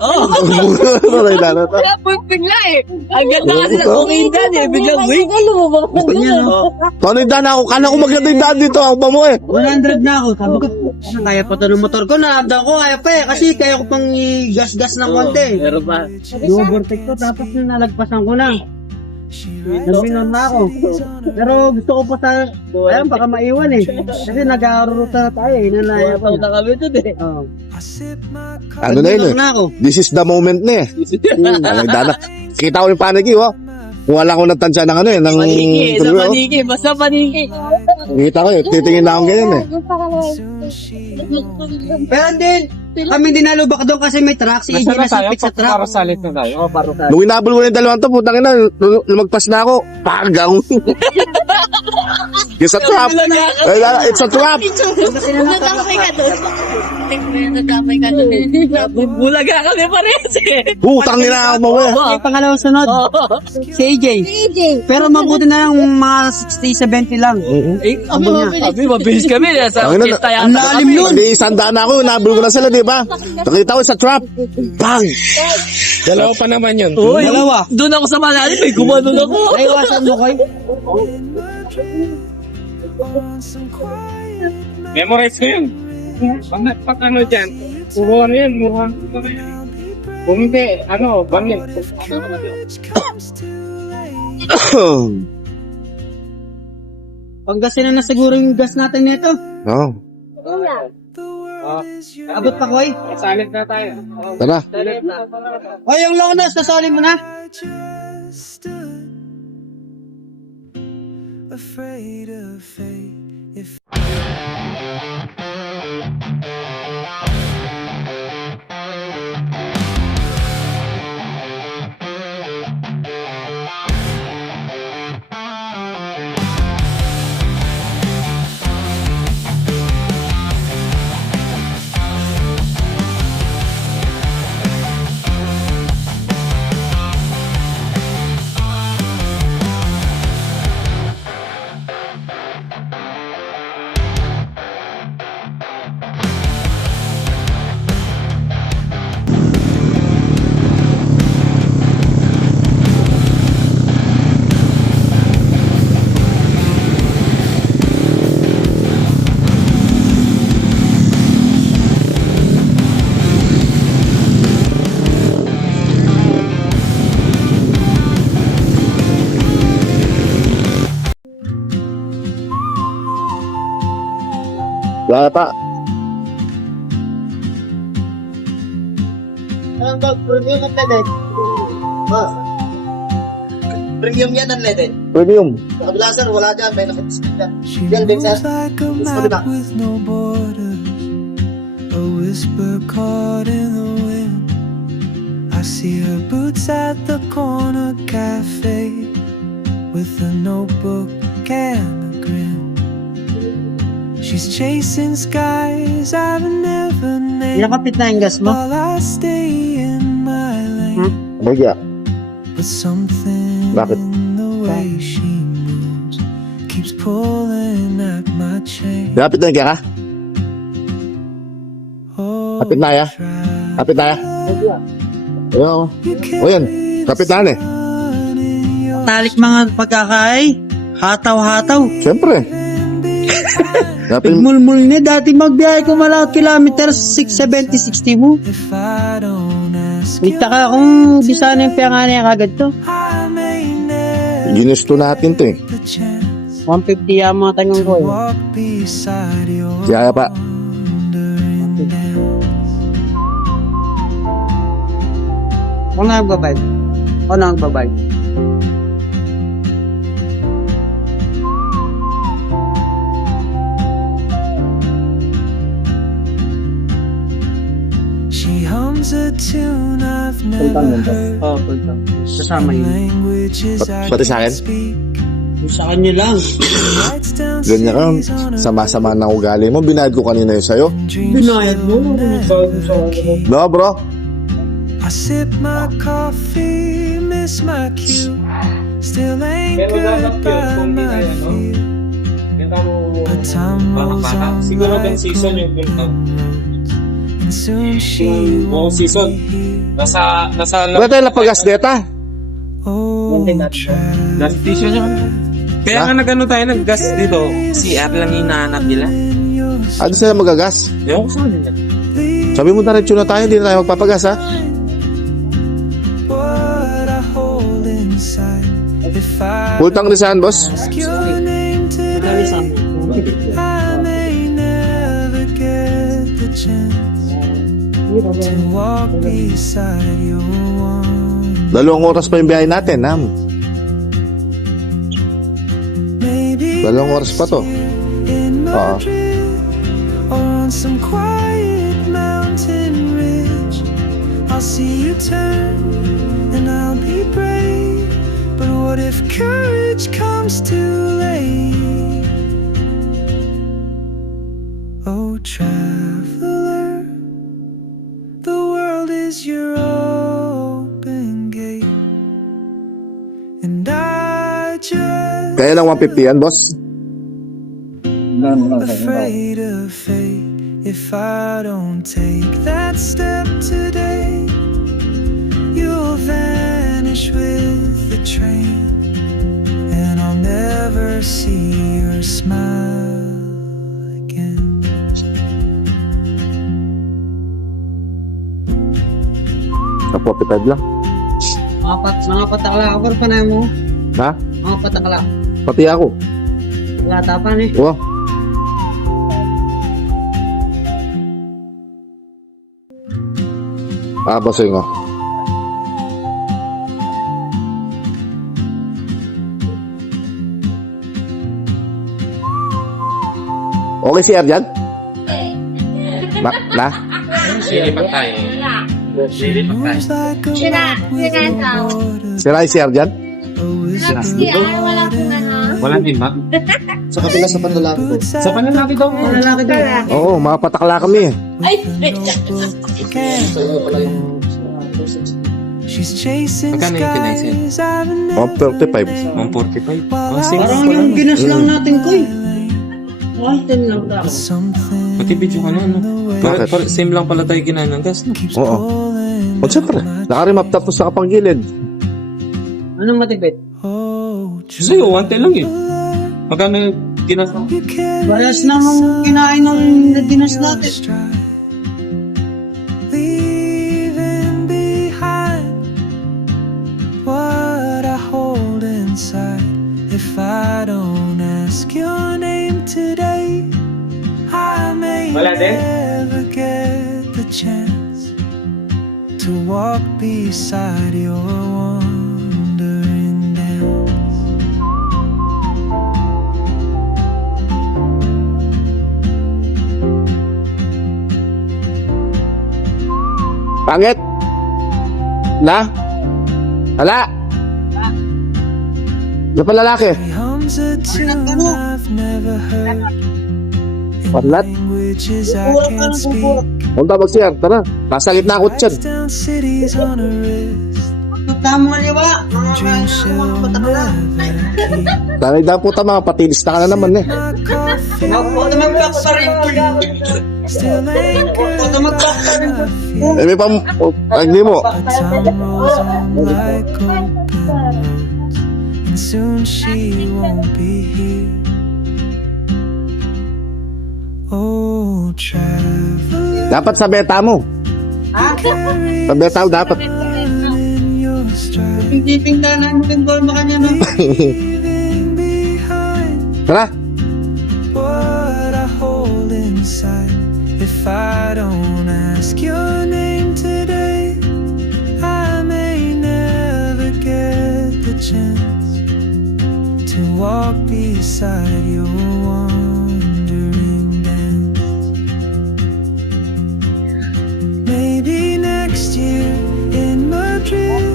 Kaya po bigla eh. Ang ganda kasi ng kumitan eh. Biglang wait. Ganyan o. Paano yung daan ako? Kala ko maganda yung daan dito. Ako pa mo eh. 100 na ako. Sabi ko, kaya pa to ng motor ko. Naramdaman ko, kaya pa eh. Kasi kaya ko pang i-gas-gas ng konti. Meron pa. I-overtake ko, tapos yung nalagpasan ko na. Nagbinon na ako. Pero gusto ko pa sa... Ayan, baka maiwan eh. Kasi nag-aaruruta na tayo eh. Nanaya pa. na kami ito din. Oo. I sip my Ano na yun eh. Nagbinon na ako. This is the moment na eh. Nagdana. Kita ko yung paniki oh. Kung wala ko nagtansya ng ano eh. Ng... Paniki. Basta paniki. Kita ko eh. Titingin na akong ganyan eh. Pero din, kami din nalubak doon kasi may truck. Si AJ nasipit sa truck. Para salit na tayo. Nung inabol ko na yung dalawang to, putang ina, lumagpas na ako. Pagang. It's a trap. It's a trap. Natatapay ka doon. Natatapay ka doon. Bulaga kami parehas eh. Putang ina mo eh. Yung pangalawang sunod, si AJ. Pero mabuti na lang mga 60-70 lang. Abi, mabilis kami. Sa Ang ina, kita yan. Ang lalim nun. Hindi, isandaan ako, inabol ko na sila, di ba? Nakita ko sa trap. Bang! Dalawa pa naman yun. Uy, Dalawa. doon ako sa malalim. May gumanon ako. Ay, iwasan mo kayo. on some quiet night. Memorize ko yun. Pag ano dyan, puro ano yun, mura. Kung hindi, ano, bangin. Which comes too late. Panggasin na siguro yung gas natin nito. Oh, The world is your Abot pa ko eh. Salit na tayo. tara. O yung lonas, nasali mo na. just stood afraid of fate. If Wala pa. Premium unleaded. Premium yan unleaded. Premium. Sa kabila sir, wala dyan. May nakapisikin dyan. She Yan din sir. moves like a Gusto ko map na. with no borders, a whisper caught in the wind. I see her boots at the corner cafe with a notebook and a grin. She's chasing skies I've never named. Nakapit na yung gas mo. While I stay in my lane, Bagya. but something Bakit? in the way she moves keeps pulling at my chain. Kapit na ka? Oh, Kapit na ya? Kapit na ya? Ayun. O yan. Kapit na eh. Talik mga pagkakay. Hataw-hataw. Siyempre. Kapit Mulmul ni dati magbiyahe ko malawat kilometers 670, 60 mo. if I don't ask, Kita ka kung di sana yung piyangan niya kagad to. I may never ginusto natin to eh. the chance 150 yung mga tanong ko to eh. walk beside your Kaya pa. wandering dance. Ako na nagbabay. Ako na nagbabay. She hums a tune I've never heard. Oo, pulta. Kasama yun. Languages I Pati sa akin? can't speak. Sa kanya lang. Writes down Ganyan ka. cities on a Sama-sama ng ugali mo. Binayad ko kanina yun sa'yo. dream. Binayad mo. No, bro. I sip my coffee, miss my cue. Still anchored by my fear. But time rolls on Siguro like din season yung open roads. And soon she buong won't season. be here. Nasa Wala tayo lapagas deta. Oh, travel gas station yun. Kaya nga nag-ano tayo, nag-gas dito. CR lang yung hinahanap nila. in your Ano sila magagas? Ewan ko sa kanila. Sabi mo diretso na tayo. Hindi na tayo magpapagas ha. what I hold inside. If I Pultang lisahan, boss. ask your name today, I may never get the chance to walk beside your one. 2 oras pa yung biyahe natin, ha? Maybe 2 oras pa to. in Oo. Madrid or on some quiet mountain ridge, I'll see you turn and I'll be brave. But what if courage comes too late? Oh, traveler, the world is your open gate, and I just Kaya lang 150 yan, boss. afraid of fate. If I don't take that step today, you'll vanish with the train, and I'll never see your smile again. Sa 45 lang. Mga patakla ka pa na mo. Ha? Mga patakla. Pati ako. Wala tapan eh. Wow. Bossing ko. Okay si Erjan? Na? Silipat tayo. Moves like a map with no borders, Sira si Erjan? a whisper Wala ko na ha. Wala din ba? Sa kabila sa panlalaki ko. Sa panlalaki daw. Panlalaki daw. Oo, mga patakla kami eh. Ay, notebook and she's chasing Magkano yung kinaysin? skies I've never 135. 145. Oh, sige. Parang yung ginas lang natin ko eh. Ay, 10 lang tayo. something Pati-video ka na, no? Bakit? Same lang pala tayo ginanang gas, no? keeps Oo. pulling O siyempre, nakarimap tapos sa kapang-gilid. Anong matipid? oh Sa'yo, 110 lang eh. Magkano yung ginasang? you carry Parehas na ang kinain ng ginas natin. stride, leaving behind what I hold inside. If I don't ask your name today, I may Wala din? never get the chance to walk beside your wandering dance. Pangit? Na? Hala? Yung pa lalaki? He hums a tune I've never heard in Panlat? languages I can't speak. Punta mag-CR, tara. Nasa gitna ako dyan. Writes down cities on a wrist. Tama liwa. Dreams she'll never keep. Tanay daw puta mga patilis na ka na naman eh. My coffee Mag-back pa rin. still ain't good. Mag-back pa rin. Eh, may pam... Hindi mo. Time rolls on like open roads, and soon she won't be here. Oh, traveler, Dapat sa beta mo. carry Sa beta mo dapat. in your stride, Hindi tingnan mo kung gol makanya no. leaving behind Tara. what I hold inside. If I don't ask your name today, I may never get the chance to walk beside your wandering dance. Maybe next year in Madrid,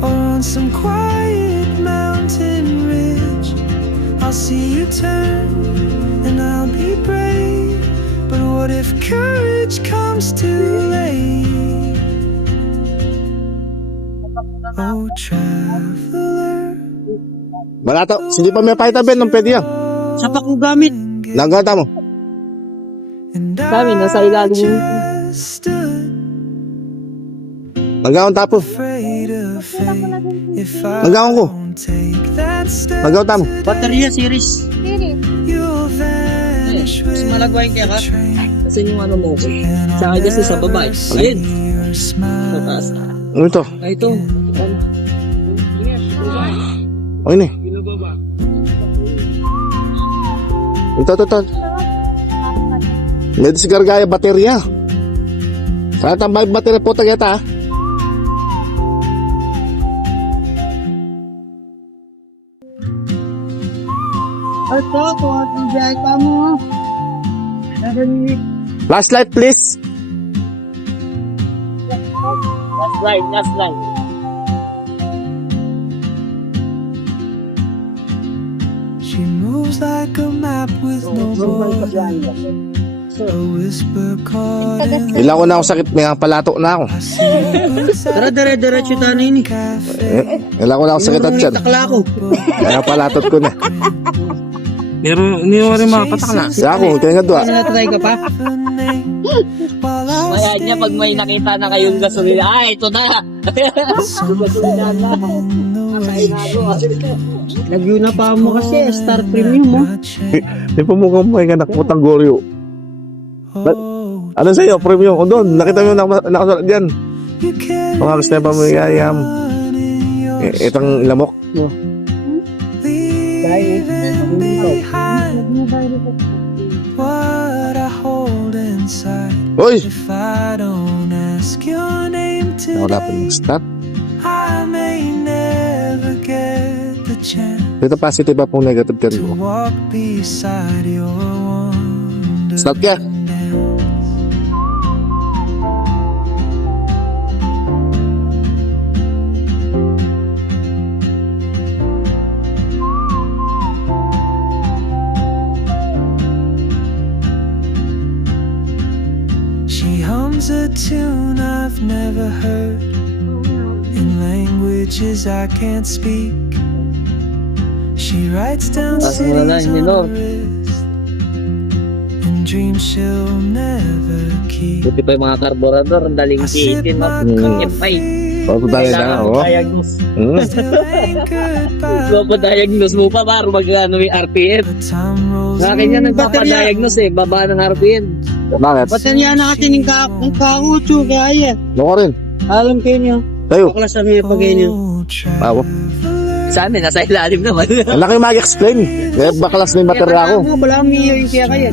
or on some quiet mountain ridge, I'll see you turn and I'll be brave. But what if courage comes too late? Oh, traveler, Malato. Sige pa may pakita Ben. Nung pwede yan. Sa ko gamit. Nagata mo. and Kami, nasa ilalim. just stood Nagawang tapo. afraid of fate. If I Nagawang ko. don't take that step, Nagawang mo. Baterya series. you'll vanish with Malagwain kaya ka. the train. Kasi yung ano mo, And sa akin kasi sa babae. Ayun, your sa smile. taas. Ano ito? Ay, ito. O yun eh. Ito. Medyo si Gargaya baterya. Sana tambay baterya po tagata ha. Ito, tuwag ang biyahe ka mo. Narinig. Flashlight please. Last line. She moves like a map with no borders. A whisper caught in the Ilang ko na ako sakit. May palato na ako. Tara, dire-diretso tayo ini. cafe. Ilang ko na ako sakit at dyan. Takla ko. Kaya palatot ko na. Pero hindi mo rin makapatak na. Kaya ako, kaya nga doon. Natry ka pa? While I Kaya niya, pag may nakita na kayong gasolina, ito na. Gasolina na. Lagyo na pa mo kasi, Star Premium mo. Di pa mukhang may anak putang goryo. Oh, Ano sa'yo? Premium. O doon. Nakita mo nakasulat dyan. you can't Mga gusto pa mo yayam. run in your Itang lamok. leaving behind what I hold inside. Uy! If I don't ask your name Wala pa today, nag-start. I may never get the chance Dito positive pa pong negative to 10 mo. walk beside your wandering Start ka. dance. She hums a tune I've never heard in languages I can't speak. She writes down Tapos mo na lang, cities on Nino. her wrist and dreams she'll never keep. Buti pa yung mga karburador, ang daling I sip kiitin. my F5. Bago tayo na, oh. diagnose. Still ain't goodbye. Nagpa-diagnose mo pa para mag-ano yung RPM. But time rolls Sa akin yan, nagpapadiagnose eh. Baba ng RPM. Bakit? Baterya na kasi ng kakutso kaya. Ano ka rin? Alam kayo niyo. Tayo. Bakla sa mga pag niyo. Bawo. Sa amin, nasa ilalim naman. Ang laki mag-explain. Kaya baklas na yung baterya ako. Wala ang miyo yung kaya kaya.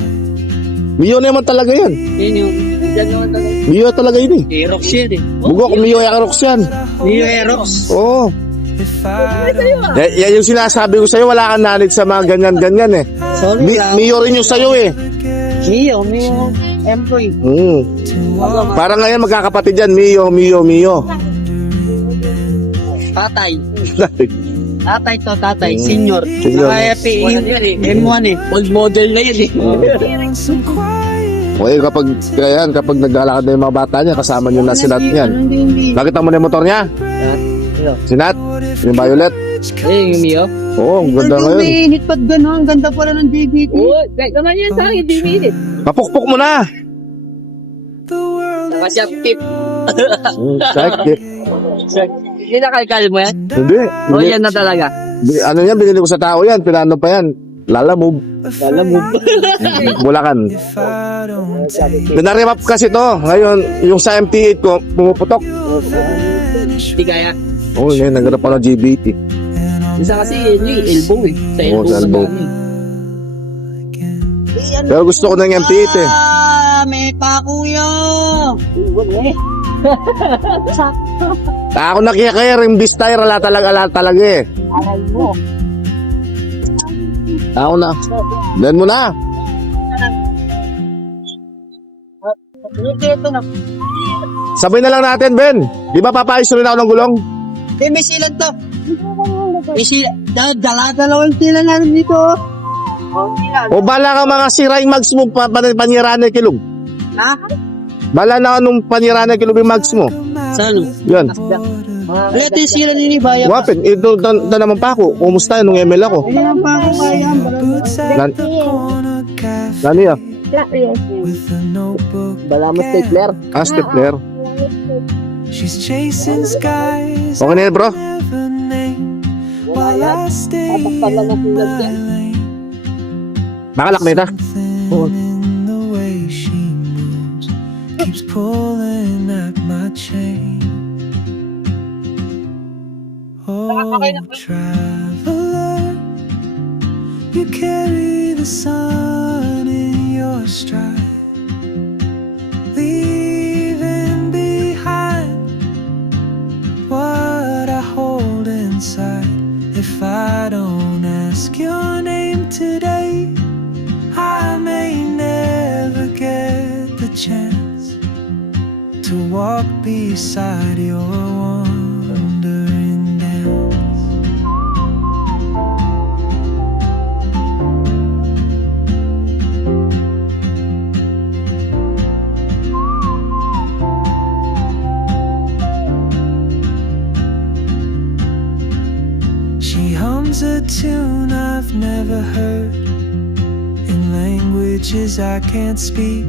Mio naman talaga yan. Yun yung, dyan naman talaga. Mio talaga yun eh. Aerox yan eh. Bugok, Mio Aerox yan. Neo Aerox. Oo. If I don't Yan yung sinasabi ko sa'yo, wala kang nanit sa mga ganyan-ganyan eh. Sorry lang. Mio rin yung sa'yo eh. Mio employee. Parang ngayon magkakapatid yan, Mio. Tatay. Tatay. Senior. Senior. Kaya M1 eh. Old model na yun eh. want some quiet Okay, kapag naglalakad na yung mga bata niya, kasama niyo na si Nat niyan. Nakita mo na yung motor niya? Si Nat? Yung violet? Ayun yung Mio. Oo, ang ganda ngayon. May hitpad gano'n. Ang ganda pala ng DBT. Oo, kahit naman yan sa akin, hindi minit. Kapukpok mo na! the world Saka siya tip. Sakit. Hindi nakalkal mo yan? Hindi. O yan na talaga. Ano yan, binili ko sa tao yan. Pinano pa yan. Lalamove. Bulacan. if I don't take Binaremap kasi to. Ngayon, yung sa MT8 ko, pumuputok. Hindi kaya. Oo, ngayon, naghanap pa ng GBT. Isa kasi yun yung elbow eh. Sa Oo, elbow. sa elbow. namin. Pero gusto ko ng MT8 eh. May pakuyo. Ako nakikaya rin bistay, ala talaga eh. Aral mo. Ako na. Dan mo na. Ito na. Sabay na lang natin, Ben. Di ba papaayos rin ako ng gulong? May silan to. May silan. Dala-dalawang silan namin dito. O bala ka mga siraing mags mo, paniraan na kilog. Ha? Bala na nung paniraan na kilog yung mags mo. Saan? Yan. Wala ito yung silan ni Bayan. Wapin, ito na naman pa ako. Kumusta nung ML ako? Wala pa ako Bayan. boots at the corner cafe Nani ah? with a notebook. Bala mo stapler. Stepler. She's chasing skies Okay na yan, bro. never named while I stay in my lane. Nakalak na ita. Something in the way she moves keeps pulling at my chain. Oh, traveler, you carry the sun in your stride, leaving behind what I hold inside. If I don't ask your name today, I may never get the chance to walk beside your wandering dance. She hums a tune I've never heard in languages I can't speak.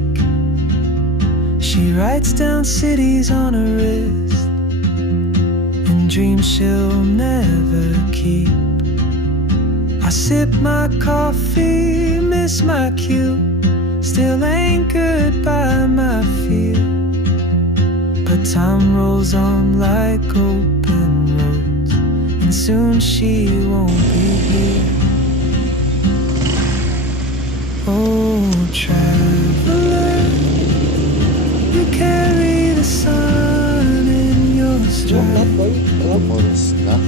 She writes down cities on her wrist and dreams she'll never keep. I sip my coffee, miss my cue, still anchored by my fear. But time rolls on like open roads, and soon she won't be here. Oh, traveler, you carry the sun in your stride,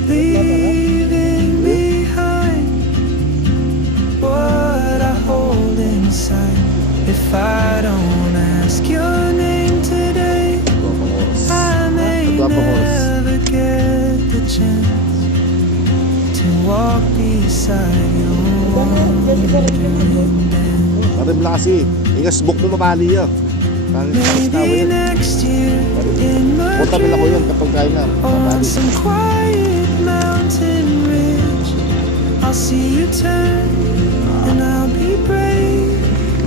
leaving behind what I hold inside. If I don't ask your name today, I may never get the chance to walk beside your wandering dance. Marim lang kasi. Ingasbok mo mabali yun. Maybe next year in Punta rin ako yun kapag kain na. on Mabali. some quiet mountain ridge, I'll see you turn and I'll be brave.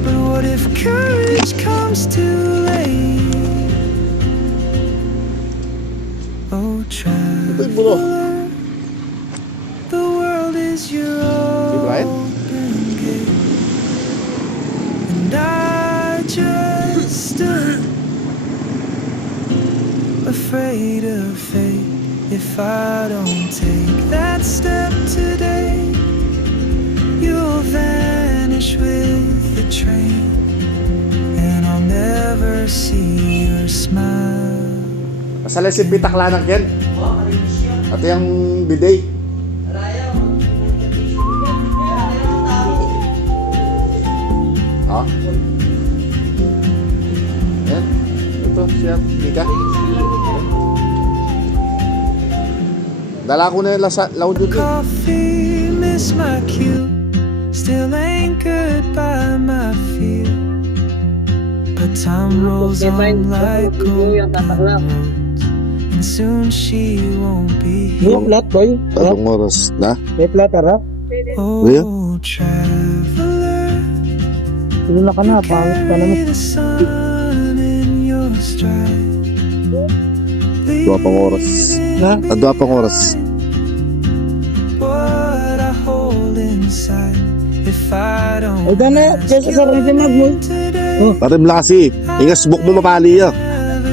But what if courage comes too late? Oh, Ito yung bulo. traveler, the world is your Si Brian? open gate, and I just stood afraid of fate. If I don't take that step today, you'll vanish with the train. see your smile. Masala si pitak lang yan. At yung bidet. Ha? Yan. Ito siya. Mika. Dala ko na yung lounge yun. Coffee, miss my cue. Still anchored by my fear. But time rolls on like open roads. And soon she won't be here. Flat boy. Anong oras na? May flat harap. Oh, traveler. Tulala ka na, pangit ka naman. Carry the sun in your stride. Dua pang oras. Ha? Dua pang oras. What I hold inside. If I don't Ay, dana, kesa sa rin mag mo. today, Parim lang kasi. Ingas book mo mapali yan.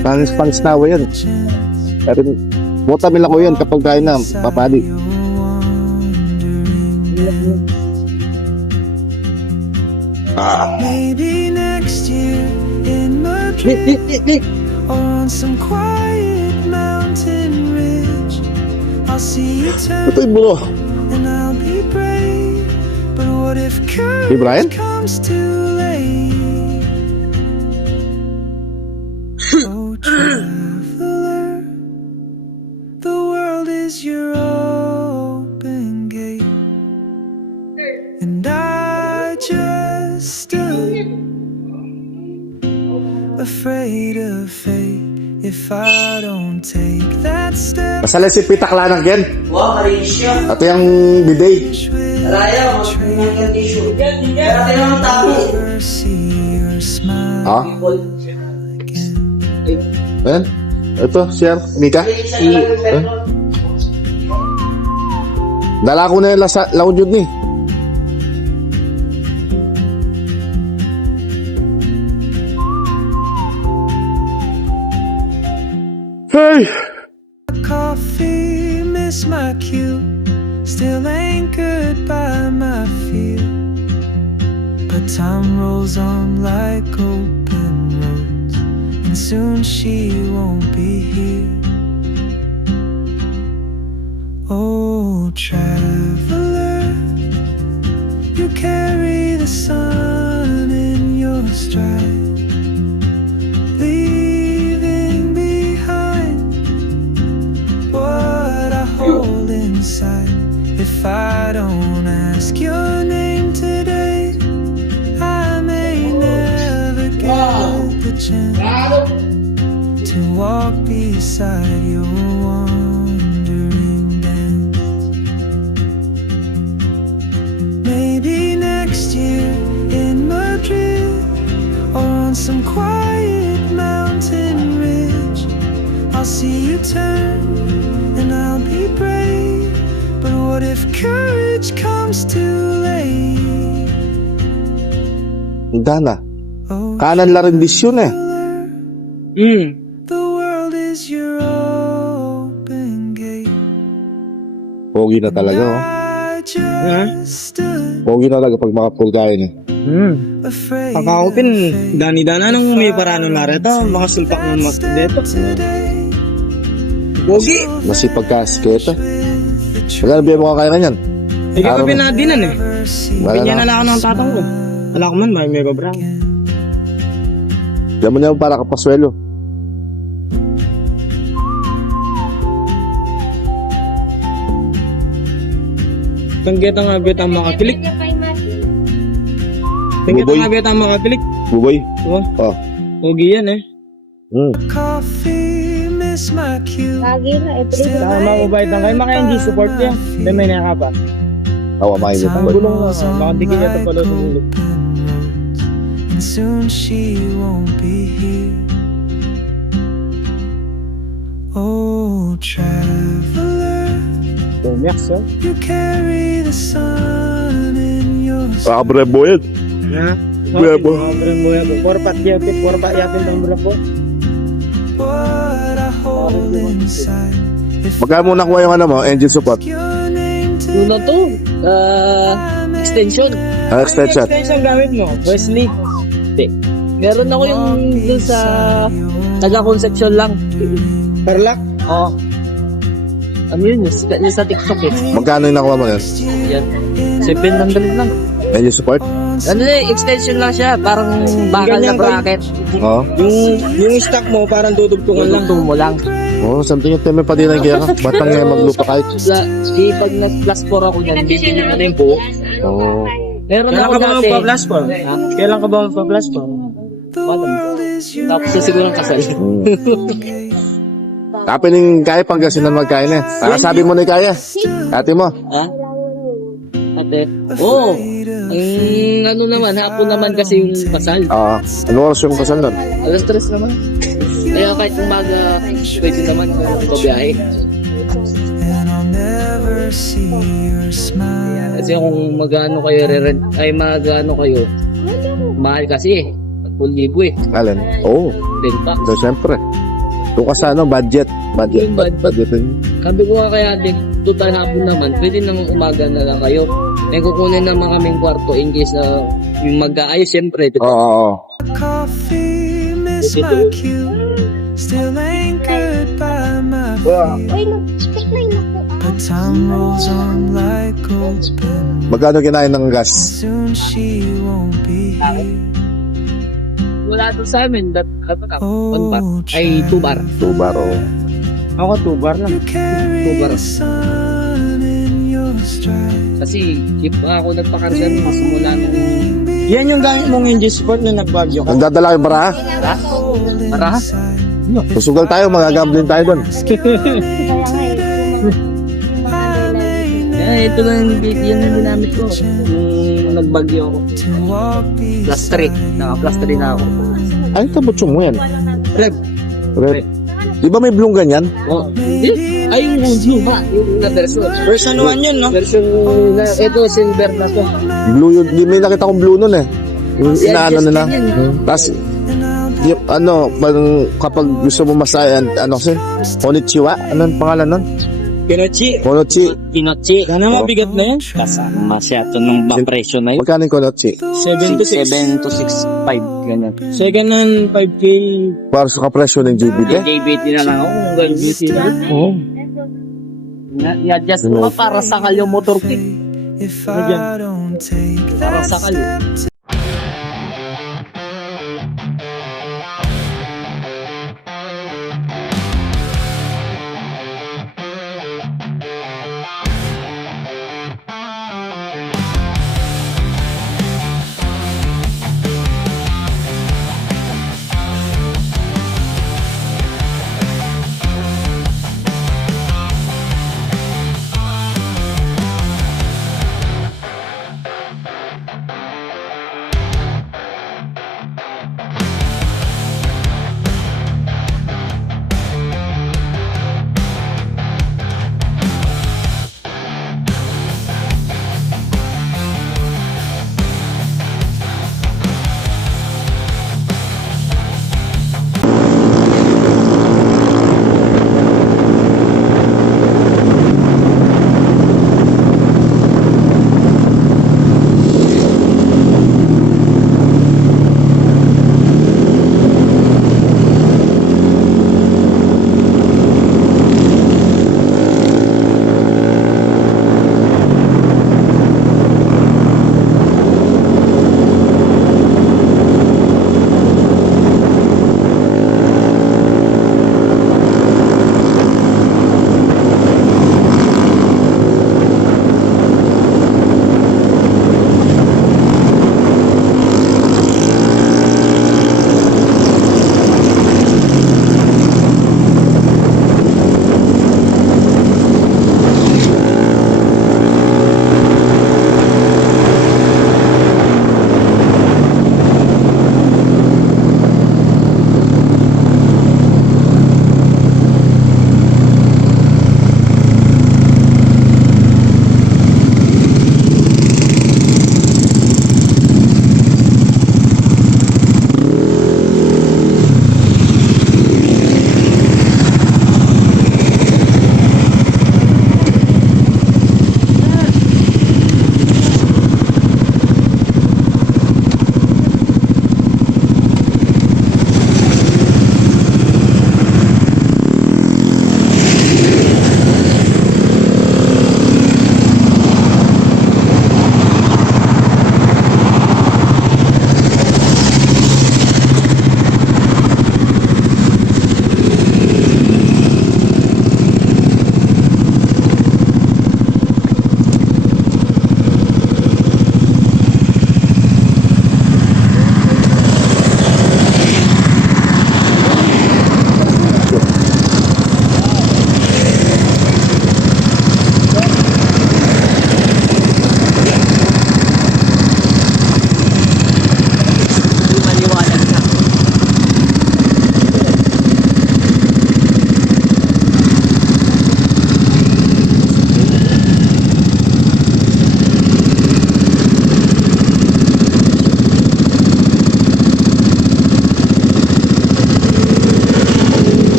Pangis nawa yan. Pero buta nila ko yan kapag kaya na papali. you're wandering. Maybe next year in Madrid or on some quiet mountain ridge, I'll see you turn Ito yung bulo. and I'll be brave. But what if Hey, Brian? courage comes too late? Oh, traveler, the world is your open gate, and I just stood afraid of fate. If I don't take that step, Masala si pitak lang yan. Wow, Marisha. At yung bidet. Raya, magandang tissue. Pero tinanong tao. never see your smile Ha? again. Ayan. Ito, siya. Mika. Dala ko na yung lounge yun eh. Hey! Coffee, miss my cue. Still anchored by my fear. But time rolls on like open roads, and soon she won't be here. Oh, traveler, you carry the sun in your stride, leaving behind what I hold inside. If I don't ask your name today, I may never get the chance to walk beside your wandering dance. Maybe next year in Madrid or on some quiet mountain ridge, I'll see you turn and I'll be brave. But what if courage comes too late? Dana. Oh, Kanan la rin yun eh. the world is your open gate. Pogi na talaga oh. I just stood Pogi na talaga pag makapulgaya niya. afraid Pagkakupin, of fate. dani-dana nung may parano na rito, makasulpak mo dito. Today, Pogi. Masipag ka sketa. Magkano biya mo kaya kanyan? Hindi ka Araw pa na. pinadinan eh. never see Wala Binyan na. na lang ako ng tatang ko. Wala ko man, may mega brown. Diyan mo niya para kapaswelo. Tanggeta nga bet ang makakilik. Tanggeta Buboy. nga bet ang makakilik. Buboy. Diba? Oh. Pogi yan eh. coffee, miss my cue. Lagi na, Still Saka mababait lang kayo, maka hindi support yan. Hindi may naka pa. Awa, makinig Ang ako. gulong lang, baka hindi kaya ito pala open roads, and soon she won't be here. Oh, traveler, Tumiaks yun. you carry the sun in your Brebo yan. Ha? Bravo. Porpat yatin ng bravo. what I hold inside. If Magkano mo nakuha yung ano mo, engine support? your name to Una to, extension. Extension. Extension gamit mo, Wesley. Hindi. Meron ako yung dun sa taga-conception lang. Perlak? Oo. Ano yun? Yung sa TikTok eh. Magkano yung nakuha mo yun? Yan. 700 lang. And you support? Ano eh, extension lang siya. Parang bakal na Ganyan ba? bracket. Oo. Yung stock mo, parang dudugtungan lang. Tungtong mo lang. Oo, something yung teme pa din ang kaya ka. Batang nga maglupa kahit. Pag nag-plus 4 ako yan, hindi na ano yung buo. Oo. Meron Kailan ako ka ba dati. magpa-plus po? Ha? Kailan ka ba magpa-plus po? Walang. Tapos na siguro kasal. Tapin yung kaya Pangasinan magkain eh. Sabi mo na yung kaya. Ate mo. Ha? Ate? Oo. Ang ano naman, hapon naman kasi yung kasal. Oo. Ano oras yung kasal nun? Alas 3 naman. Kaya kahit umaga, pwede naman kung babiyahe. And I'll never see your smile. Kasi kung mag-ano kayo, mag-ano kayo, mahal kasi eh. 10,000 eh. Alin? Oo. Benta. So, siyempre. Doon ka sa ano, budget. Budget. Yung budget. Budget. Sabi ko nga kaya din, total hapon naman, pwede namang umaga na lang kayo. May kukunin naman kaming kwarto in case na yung mag-aayos, siyempre. Diba? Oo. Coffee, miss my cue. Still anchored by my feet. But time rolls on like open. Magkano kinain ng gas? Soon she won't be here. Wala doon sa amin, Oh, 1 bar. Ay, 2 bar. 2 bar, oo. Ako 2 bar lang. Carry bar. the sun in your stride. Kasi, di pa ako nagpakarsan simula nung Yan yung gamit mong NG Sport na nagbagyo ka. Nagdadala kayo baraha? para. Susugal tayo, magagambling tayo doon. Ito lang yung video na ginamit ko. Yung nagbagyo ako. To walk Plus 3. Naka-plus 3 na ako. Ay, tabutsong mo yan. Rep. Red. Di ba may blue ganyan? Oh, ay, yung blue ba? Yung na version. Version 1 yun, no? Version na, ito, silver na to. Blue yun. Di may nakita kong blue nun eh. Yung inaano na na. Yan. Tapos, kapag gusto mo masayan, ano kasi? Konnichiwa? Anong pangalan nun? Kinochi. Konochi. Pinochi. Sana mabigat na yan. Kasama siya ito nung presyo na yun. Magkano yung Konochi? 7 to 6. 7 to 6.5. Ganyan. Second hand 5K. Para sa kapresyo ng JBT? JBT na lang ako kung gano'n beauty na. Oo. I-adjust mo para sakal yung motor kit. if I don't take Para that sakal. step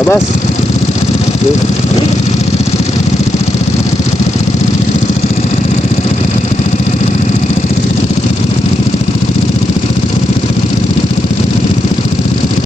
Labas.